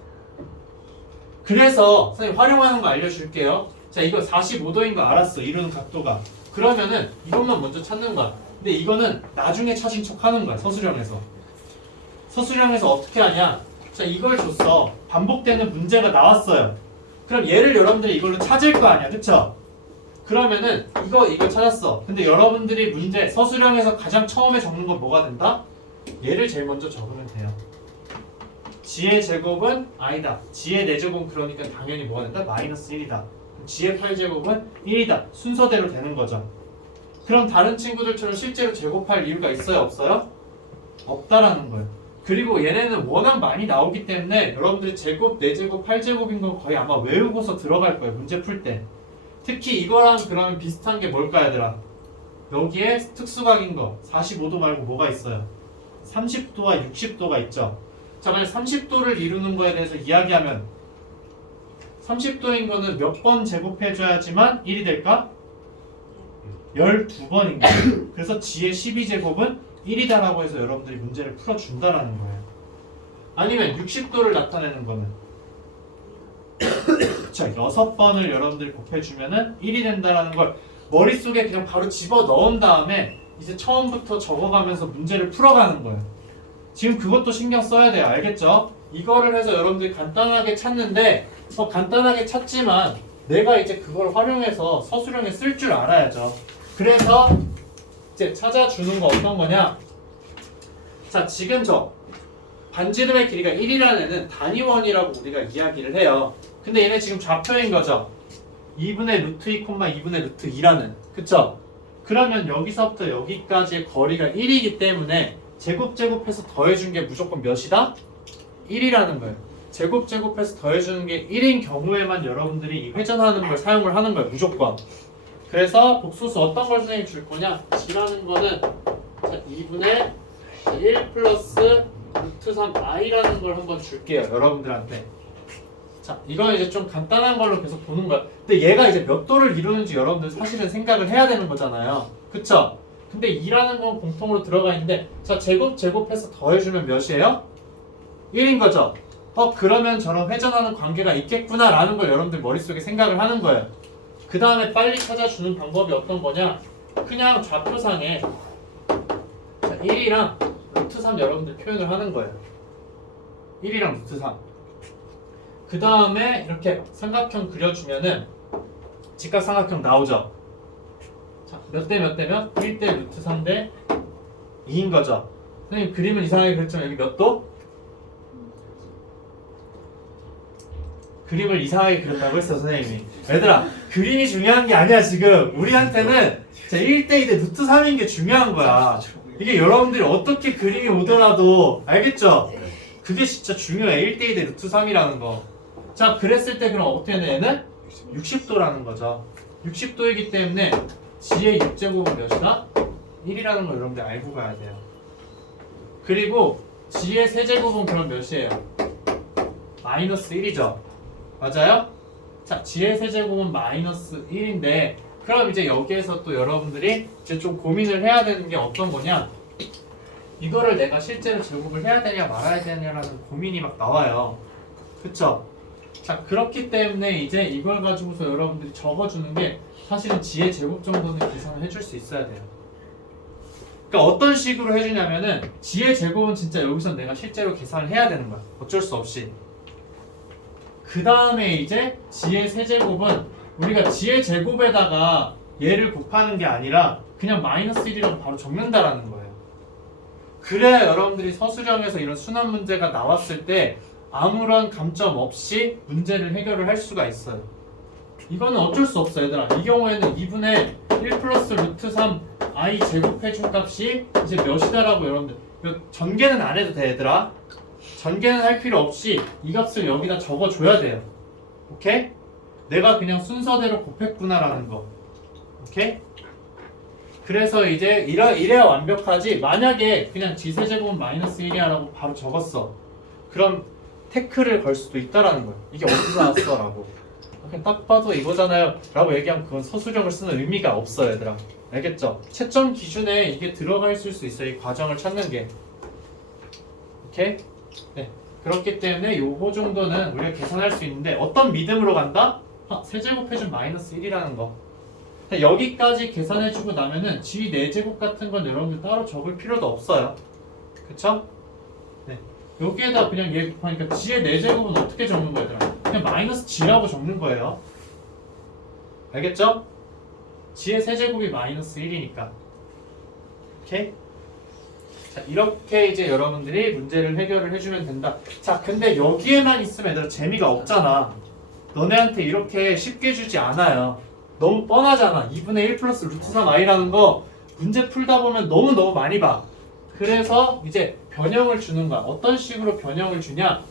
그래서 선생님 활용하는 거 알려줄게요. 자, 이거 45도인 거 알았어. 이루는 각도가. 그러면은 이것만 먼저 찾는 거야. 근데 이거는 나중에 찾은 척 하는 거야. 서술형에서. 서술형에서 어떻게 하냐? 자, 이걸 줬어. 반복되는 문제가 나왔어요. 그럼 얘를 여러분들이 이걸로 찾을 거 아니야. 그쵸? 그러면은 이거 찾았어. 근데 여러분들이 문제 서술형에서 가장 처음에 적는 건 뭐가 된다? 얘를 제일 먼저 적으면 돼요. g의 제곱은 i다. g의 4제곱은 그러니까 당연히 뭐가 된다? 마이너스 1이다. g의 8제곱은 1이다. 순서대로 되는 거죠. 그럼 다른 친구들처럼 실제로 제곱할 이유가 있어요? 없어요? 없다라는 거예요. 그리고 얘네는 워낙 많이 나오기 때문에 여러분들이 제곱, 4제곱, 8제곱인 건 거의 아마 외우고서 들어갈 거예요. 문제 풀 때. 특히 이거랑 그러면 비슷한 게 뭘까 얘들아? 여기에 특수각인 거 45도 말고 뭐가 있어요? 30도와 60도가 있죠. 자, 만약 30도를 이루는 거에 대해서 이야기하면 30도인 거는 몇 번 제곱해줘야지만 1이 될까? 12번인 거예요. 그래서 g의 12제곱은 1이다라고 해서 여러분들이 문제를 풀어준다라는 거예요. 아니면 60도를 나타내는 거는 자, 6번을 여러분들이 곱해주면은 1이 된다라는 걸 머릿속에 그냥 바로 집어 넣은 다음에 이제 처음부터 적어가면서 문제를 풀어가는 거예요. 지금 그것도 신경 써야 돼요. 알겠죠? 이거를 해서 여러분들이 간단하게 찾는데 간단하게 찾지만 내가 이제 그걸 활용해서 서술형에 쓸 줄 알아야죠. 그래서 이제 찾아주는 거 어떤 거냐? 자, 지금 저 반지름의 길이가 1이라는 애는 단위원이라고 우리가 이야기를 해요. 근데 얘네 지금 좌표인 거죠. 2분의 루트 2, 2분의 루트 2라는. 그쵸? 그러면 여기서부터 여기까지의 거리가 1이기 때문에 제곱해서 더해준 게 무조건 몇이다? 1이라는 거예요. 제곱해서 더해주는 게 1인 경우에만 여러분들이 이 회전하는 걸 사용을 하는 거예요. 무조건. 그래서 복소수 어떤 걸 선생님이 줄 거냐? G라는 거는 자, 2분의 1 플러스 루트 3i라는 걸 한번 줄게요. 여러분들한테. 자, 이건 이제 좀 간단한 걸로 계속 보는 거야. 근데 얘가 이제 몇 도를 이루는지 여러분들 사실은 생각을 해야 되는 거잖아요. 그쵸? 근데 2라는 건 공통으로 들어가 있는데 자, 제곱해서 더해주면 몇이에요? 1인 거죠? 그러면 저런 회전하는 관계가 있겠구나 라는 걸 여러분들 머릿속에 생각을 하는 거예요. 그 다음에 빨리 찾아주는 방법이 어떤 거냐? 그냥 좌표상에 자, 1이랑 루트 3 여러분들 표현을 하는 거예요. 1이랑 루트 3. 그 다음에 이렇게 삼각형 그려주면은 직각삼각형 나오죠. 자, 몇 대 몇 대면? 1대 루트 3대 2인 거죠. 선생님 그림은 이상하게 그렸지만 여기 몇 도? 그림을 이상하게 그렸다고 했어 선생님이. 얘들아 그림이 중요한 게 아니야 지금. 우리한테는 1대 2대 루트 3인 게 중요한 거야. 이게 여러분들이 어떻게 그림이 오더라도 알겠죠? 그게 진짜 중요해. 1대 2대 루트 3이라는 거. 자 그랬을 때 그럼 어떻게 돼? 얘는 60도라는 거죠. 60도이기 때문에 G의 6제곱은 몇이다? 1이라는 걸 여러분들 알고 가야 돼요. 그리고 G의 세제곱은 그럼 몇이에요? 마이너스 1이죠. 맞아요? 자, G의 세제곱은 마이너스 1인데 그럼 이제 여기에서 또 여러분들이 이제 좀 고민을 해야 되는 게 어떤 거냐? 이거를 내가 실제로 제곱을 해야 되냐 말아야 되냐라는 고민이 막 나와요. 그쵸? 자, 그렇기 때문에 이제 이걸 가지고서 여러분들이 적어주는 게 사실은 G의 제곱 정도는 계산을 해줄 수 있어야 돼요. 그러니까 어떤 식으로 해주냐면은 G의 제곱은 진짜 여기서 내가 실제로 계산을 해야 되는 거야. 어쩔 수 없이. 그 다음에 이제 G의 세제곱은 우리가 G의 제곱에다가 얘를 곱하는 게 아니라 그냥 마이너스 1이라고 바로 적는다라는 거예요. 그래야 여러분들이 서술형에서 이런 순환 문제가 나왔을 때 아무런 감점 없이 문제를 해결을 할 수가 있어요. 이거는 어쩔 수 없어 얘들아. 이 경우에는 2분의 1 플러스 루트 3 i 제곱해준 값이 이제 몇이다라고 여러분들 전개는 안 해도 돼 얘들아. 전개는 할 필요 없이 이 값을 여기다 적어줘야 돼요. 오케이? 내가 그냥 순서대로 곱했구나라는 거. 오케이? 그래서 이제 이래야 완벽하지. 만약에 그냥 G세제곱은 마이너스 1이야 라고 바로 적었어. 그럼 태클을 걸 수도 있다라는 거예요. 이게 어디서 나왔어? 라고. 그냥 딱 봐도 이거잖아요 라고 얘기하면 그건 서술형을 쓰는 의미가 없어요 얘들아. 알겠죠? 채점 기준에 이게 들어가 있을 수 있어요. 이 과정을 찾는 게. 오케이? 네. 그렇기 때문에 요거 정도는 우리가 계산할 수 있는데 어떤 믿음으로 간다? 세제곱해준 마이너스 1이라는 거. 여기까지 계산해주고 나면은 G 4제곱 같은 건 여러분들 따로 적을 필요도 없어요. 그쵸? 네. 여기에다 그냥 얘 곱하니까 G의 4제곱은 어떻게 적는 거야 얘들아? 그냥 마이너스 G라고 적는 거예요. 알겠죠? G의 세제곱이 마이너스 1이니까. 오케이? 자, 이렇게 이제 여러분들이 문제를 해결을 해주면 된다. 자, 근데 여기에만 있으면 얘들아 재미가 없잖아. 너네한테 이렇게 쉽게 주지 않아요. 너무 뻔하잖아. 2분의 1 플러스 루트 3i라는 거 문제 풀다 보면 너무너무 많이 봐. 그래서 이제 변형을 주는 거야. 어떤 식으로 변형을 주냐?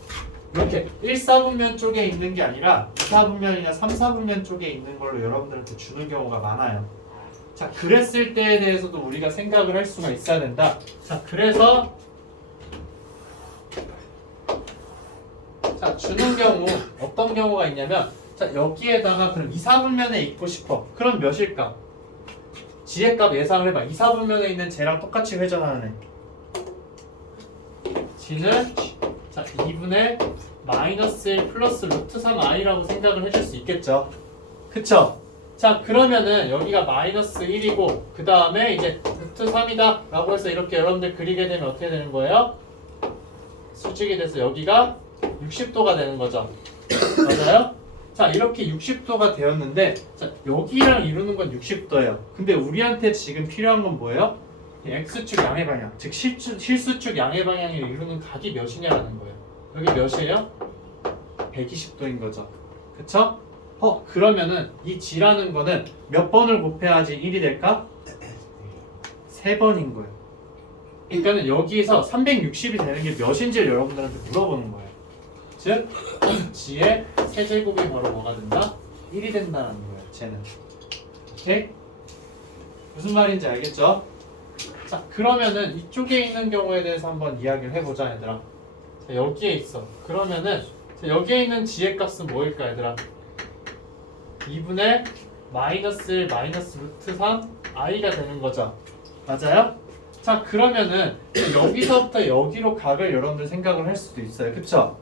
이렇게 1, 4분면 쪽에 있는 게 아니라 2, 4분면이나 3, 4분면 쪽에 있는 걸로 여러분들한테 주는 경우가 많아요. 자, 그랬을 때에 대해서도 우리가 생각을 할 수가 있어야 된다. 자, 그래서 자, 주는 경우 어떤 경우가 있냐면 자, 여기에다가 그럼 2, 4분면에 있고 싶어. 그럼 몇일까? G의 값 예상을 해봐. 2, 4분면에 있는 쟤랑 똑같이 회전하는 애. G는 자, 2분의 마이너스 1 플러스 루트 3i라고 생각을 해줄 수 있겠죠. 그쵸? 자, 그러면은 여기가 마이너스 1이고 그 다음에 이제 루트 3이다 라고 해서 이렇게 여러분들 그리게 되면 어떻게 되는 거예요? 수직이 돼서 여기가 60도가 되는 거죠. 맞아요? 자, 이렇게 60도가 되었는데 자, 여기랑 이루는 건 60도예요. 근데 우리한테 지금 필요한 건 뭐예요? 이 X축 양의 방향, 즉 실수축 양의 방향을 이루는 각이 몇이냐라는 거예요. 여기 몇이에요? 120도인 거죠. 그쵸? 그러면은 이 G라는 거는 몇 번을 곱해야지 1이 될까? 3번인 거예요. 그러니까는 여기에서 360이 되는 게 몇인지를 여러분들한테 물어보는 거예요. 즉 G의 세제곱이 바로 뭐가 된다? 1이 된다는 거예요. 쟤는. 오케이? 무슨 말인지 알겠죠? 자, 그러면은 이쪽에 있는 경우에 대해서 한번 이야기를 해보자, 얘들아. 자, 여기에 있어. 그러면은 자, 여기에 있는 G의 값은 뭐일까, 얘들아? 2분의 마이너스 1 마이너스 루트 3 i가 되는 거죠. 맞아요? 자, 그러면은 여기서부터 여기로 각을 여러분들 생각을 할 수도 있어요. 그쵸?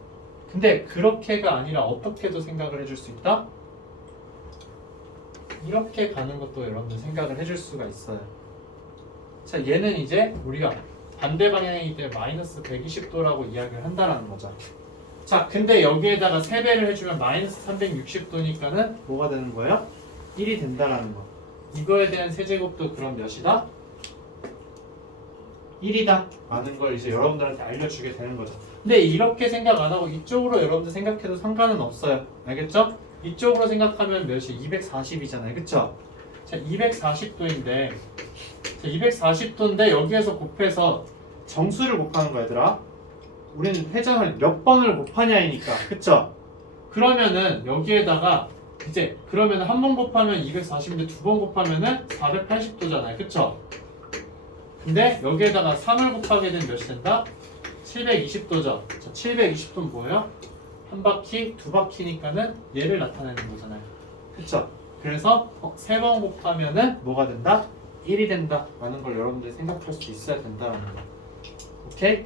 근데 그렇게가 아니라 어떻게도 생각을 해줄 수 있다? 이렇게 가는 것도 여러분들 생각을 해줄 수가 있어요. 자, 얘는 이제 우리가 반대 방향이기 때문에 마이너스 120도라고 이야기를 한다는 거죠. 자, 근데 여기에다가 3배를 해주면 마이너스 360도니까는 뭐가 되는 거예요? 1이 된다라는 거. 이거에 대한 세제곱도 그럼 몇이다? 1이다 라는 걸 이제 여러분들한테 알려주게 되는 거죠. 근데 이렇게 생각 안 하고 이쪽으로 여러분들 생각해도 상관은 없어요. 알겠죠? 이쪽으로 생각하면 몇이? 240이잖아요. 그쵸? 자, 240도인데 자, 240도인데 여기에서 곱해서 정수를 곱하는 거야, 얘들아. 우리는 회전을 몇 번을 곱하냐이니까. 그쵸? 그러면은 여기에다가 이제 그러면은 한 번 곱하면 240인데 두 번 곱하면은 480도잖아요. 그쵸? 근데 여기에다가 3을 곱하게 되면 몇이 된다? 720도죠. 자, 720도는 뭐예요? 한 바퀴, 두 바퀴니까는 얘를 나타내는 거잖아요. 그쵸? 그래서 3번 곱하면은 뭐가 된다? 1이 된다 라는 걸 여러분들이 생각할 수 있어야 된다는 거예요. 오케이?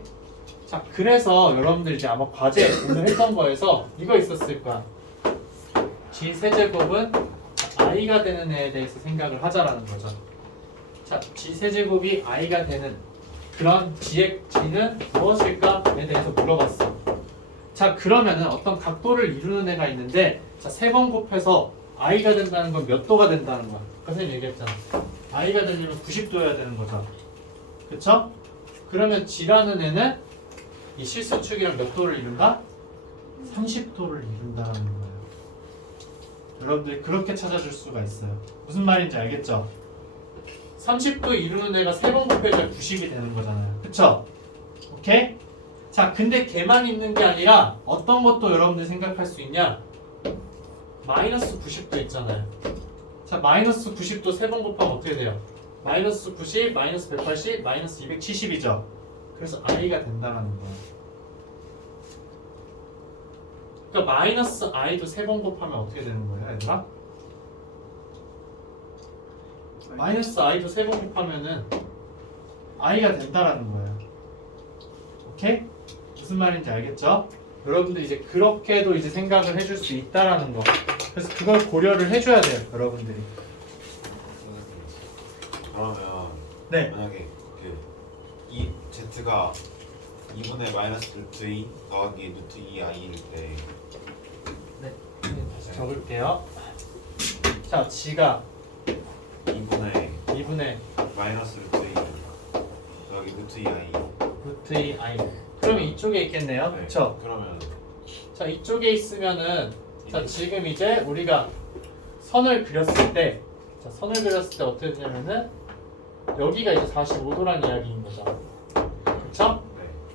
자, 그래서 여러분들 이제 아마 과제 오늘 했던 거에서 이거 있었을 거야. G 세제곱은 i가 되는 애에 대해서 생각을 하자라는 거죠. 자, G 세제곱이 i가 되는 그런 G의 G는 무엇일까에 대해서 물어봤어. 자, 그러면은 어떤 각도를 이루는 애가 있는데 자, 3번 곱해서 i가 된다는 건 몇 도가 된다는 거야. 아까 선생님 얘기했잖아. i가 되려면 90도여야 되는 거죠. 그쵸? 그러면 G라는 애는 이 실수축이랑 몇 도를 이룬다? 30도를 이룬다는 거예요. 여러분들이 그렇게 찾아줄 수가 있어요. 무슨 말인지 알겠죠? 30도 이루는 애가 3번 곱해줘야 90이 되는 거잖아요. 그쵸? 오케이? 자, 근데 걔만 있는 게 아니라 어떤 것도 여러분들 생각할 수 있냐? 마이너스 90도 있잖아요. 자, 마이너스 90도 3번 곱하면 어떻게 돼요? 마이너스 90, 마이너스 180, 마이너스 270이죠. 그래서 i가 된다는 거예요. 그러니까 마이너스 i도 3번 곱하면 어떻게 되는 거예요, 얘들아? 마이너스 i도 3번 곱하면은 i가 된다라는 거예요. 오케이? 무슨 말인지 알겠죠? 여러분들 이제 그렇게도 이제 생각을 해줄 수 있다라는 거. 그래서 그걸 고려를 해줘야 돼요, 여러분들이. 그러면 네. 만약에 이 z가 2분의 마이너스 루트 2 더하기 루트 2i일 때 네. 다시 적을게요. 자, G가 2분의 마이너스 루트 2 더하기 루트 2i. 루트 2i. 그러면 이쪽에 있겠네요. 네. 그쵸? 그러면 자, 이쪽에 있으면은 자, 지금 이제 우리가 선을 그렸을 때 자, 선을 그렸을 때 어떻게 되냐면은 여기가 이제 45도란 이야기인 거죠. 그쵸?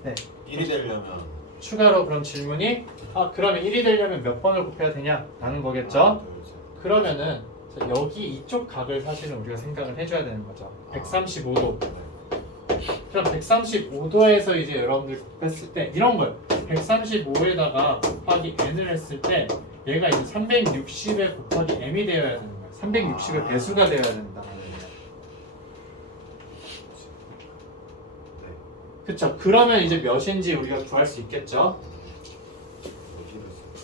네. 네. 1이 되려면 추가로 그럼 질문이 그러면 1이 되려면 몇 번을 곱해야 되냐? 라는 거겠죠? 하나, 둘, 셋. 그러면은 자, 여기 이쪽 각을 사실은 우리가 생각을 해줘야 되는 거죠. 135도. 그럼 135도에서 이제 여러분들 곱했을 때 이런 거예요. 135에다가 곱하기 n을 했을 때 얘가 이제 360에 곱하기 m이 되어야 되는 거예요. 360의 배수가 되어야 된다. 네. 그쵸? 그러면 이제 몇인지 우리가 구할 수 있겠죠? 여기를 쓰-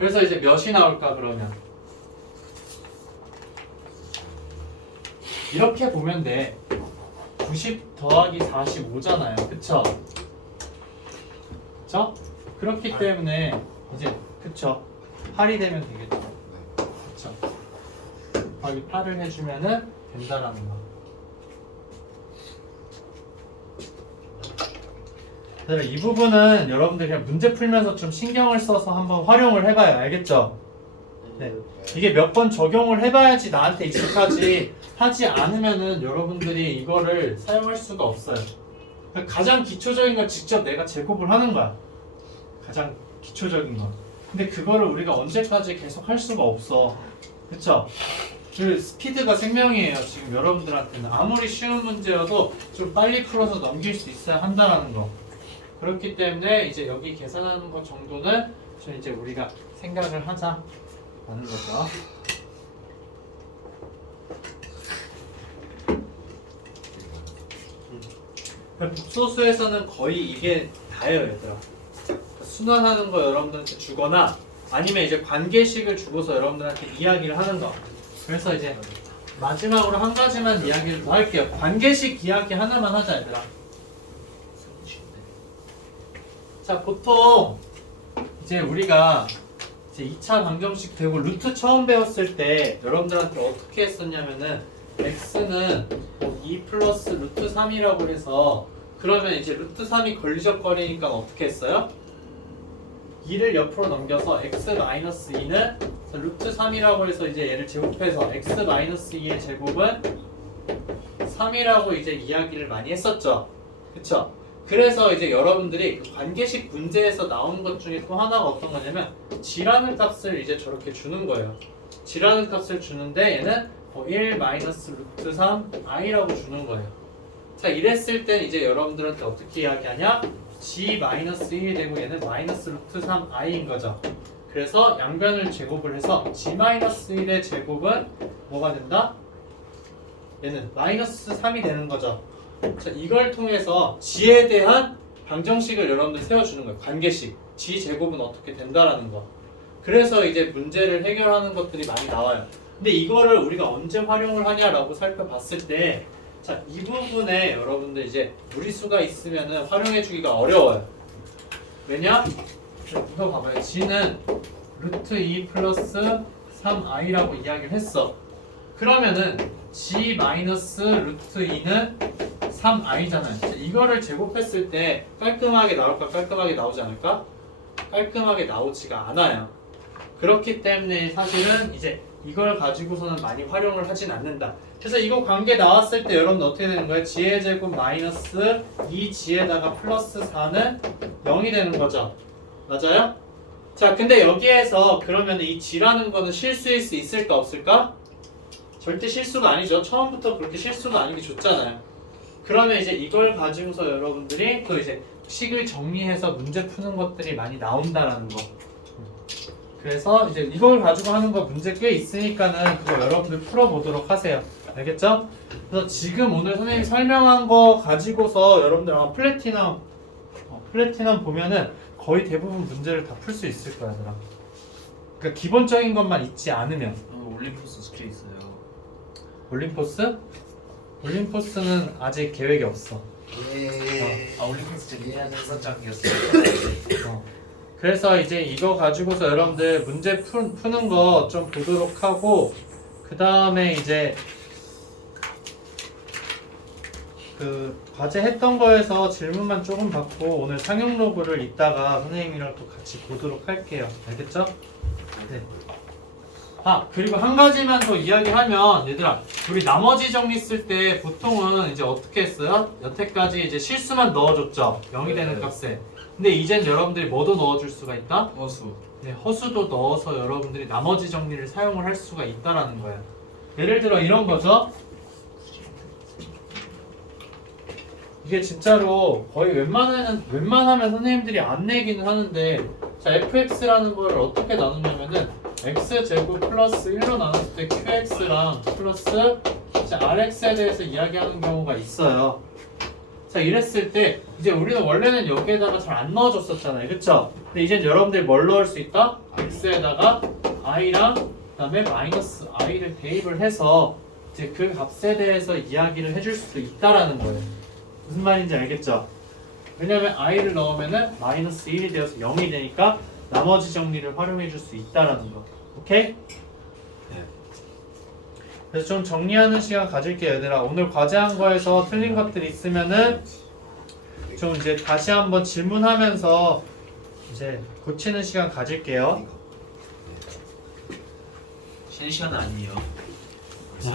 그래서 이제 몇이 나올까 그러면 이렇게 보면 돼. 90 더하기 45잖아요. 그쵸? 그쵸? 그렇기 때문에 이제 그쵸? 8이 되면 되겠죠. 그쵸? 더하기 8을 해주면은 된다라는 거. 이 부분은 여러분들 그냥 문제 풀면서 좀 신경을 써서 한번 활용을 해봐요. 알겠죠? 네. 이게 몇 번 적용을 해봐야지 나한테 익숙하지 하지 않으면은 여러분들이 이거를 사용할 수가 없어요. 가장 기초적인 걸 직접 내가 제곱을 하는 거야. 가장 기초적인 거. 근데 그거를 우리가 언제까지 계속 할 수가 없어. 그쵸? 그 스피드가 생명이에요. 지금 여러분들한테는 아무리 쉬운 문제여도 좀 빨리 풀어서 넘길 수 있어야 한다는 거. 그렇기 때문에 이제 여기 계산하는 것 정도는 좀 이제 우리가 생각을 하자라는 거죠. 복소수에서는 거의 이게 다예요, 얘들아. 순환하는 거 여러분들한테 주거나 아니면 이제 관계식을 주고서 여러분들한테 이야기를 하는 거. 그래서 이제 마지막으로 한 가지만 이야기를 더 할게요. 관계식 이야기 하나만 하자, 얘들아. 자, 보통 이제 우리가 이제 2차 방정식 되고 루트 처음 배웠을 때 여러분들한테 어떻게 했었냐면은 x는 2 플러스 루트 3이라고 해서 그러면 이제 루트 3이 걸리적거리니까 어떻게 했어요? 2를 옆으로 넘겨서 x 마이너스 2는 루트 3이라고 해서 이제 얘를 제곱해서 x 마이너스 2의 제곱은 3이라고 이제 이야기를 많이 했었죠. 그쵸? 그래서 이제 여러분들이 그 관계식 문제에서 나오는 것 중에 또 하나가 어떤 거냐면 g라는 값을 이제 저렇게 주는 거예요. g라는 값을 주는데 얘는 1 마이너스 루트 3 i라고 주는 거예요. 자, 이랬을 땐 이제 여러분들한테 어떻게 이야기하냐? g 마이너스 1이 되고 얘는 마이너스 루트 3 i인 거죠. 그래서 양변을 제곱을 해서 g 마이너스 1의 제곱은 뭐가 된다? 얘는 마이너스 3이 되는 거죠. 자, 이걸 통해서 g에 대한 방정식을 여러분들 세워주는 거예요. 관계식. g 제곱은 어떻게 된다라는 거. 그래서 이제 문제를 해결하는 것들이 많이 나와요. 근데 이거를 우리가 언제 활용을 하냐라고 살펴봤을 때, 자, 이 부분에 여러분들 이제 무리수가 있으면은 활용해주기가 어려워요. 왜냐? 이거 봐봐요. g는 루트 2 플러스 3i라고 이야기를 했어. 그러면은 g 마이너스 루트 2는 3i잖아요. 이거를 제곱했을 때 깔끔하게 나올까? 깔끔하게 나오지 않을까? 깔끔하게 나오지가 않아요. 그렇기 때문에 사실은 이제 이걸 가지고서는 많이 활용을 하진 않는다. 그래서 이거 관계 나왔을 때 여러분 어떻게 되는 거예요? g의 제곱 마이너스 2g에다가 플러스 4는 0이 되는 거죠. 맞아요? 자, 근데 여기에서 그러면 이 g라는 거는 실수일 수 있을까 없을까? 절대 실수가 아니죠. 처음부터 그렇게 실수가 아닌 게 좋잖아요. 그러면 이제 이걸 가지고서 여러분들이 또 이제 식을 정리해서 문제 푸는 것들이 많이 나온다라는 거. 그래서 이제 이걸 가지고 하는 거 문제 꽤 있으니까는 그거 여러분들 풀어보도록 하세요. 알겠죠? 그래서 지금 오늘 선생님이 설명한 거 가지고서 여러분들 아마 플래티넘 보면은 거의 대부분 문제를 다 풀 수 있을 거야, 얘들아. 그러니까 기본적인 것만 잊지 않으면. 올림포스 스킬 있어요. 올림포스? 올림포스는 아직 계획이 없어. 올림포스 제 이해하는 선장이었어요. 그래서 이제 이거 가지고서 여러분들 문제 푸는 거 좀 보도록 하고, 그 다음에 이제 그 과제 했던 거에서 질문만 조금 받고 오늘 상용 로그를 이따가 선생님이랑 또 같이 보도록 할게요. 알겠죠? 네. 아, 그리고 한 가지만 더 이야기하면, 얘들아, 우리 나머지 정리 쓸 때 보통은 이제 어떻게 했어요? 여태까지 이제 실수만 넣어줬죠? 0이 되는 값에. 근데 이젠 여러분들이 뭐도 넣어줄 수가 있다? 허수. 네, 허수도 넣어서 여러분들이 나머지 정리를 사용을 할 수가 있다라는 거예요. 예를 들어 이런 거죠? 이게 진짜로 거의 웬만하면 선생님들이 안 내기는 하는데, 자, fx라는 걸 어떻게 나누냐면은 x제곱 플러스 1로 나눴을 때 qx랑 플러스 rx에 대해서 이야기하는 경우가 있어요. 자, 이랬을 때 이제 우리는 원래는 여기에다가 잘 안 넣어줬었잖아요. 그쵸? 근데 이제 여러분들이 뭘 넣을 수 있다? x에다가 i랑 그다음에 마이너스 i를 대입을 해서 이제 그 값에 대해서 이야기를 해줄 수도 있다라는 거예요. 무슨 말인지 알겠죠? 왜냐면 i를 넣으면은 마이너스 1이 되어서 0이 되니까 나머지 정리를 활용해 줄 수 있다라는 거. 오케이? 네. 그래서 좀 정리하는 시간 가질게요, 얘들아. 오늘 과제한 거에서 틀린 것들 있으면은 좀 이제 다시 한번 질문하면서 이제 고치는 시간 가질게요. 쉬는 시간은 아니에요. 한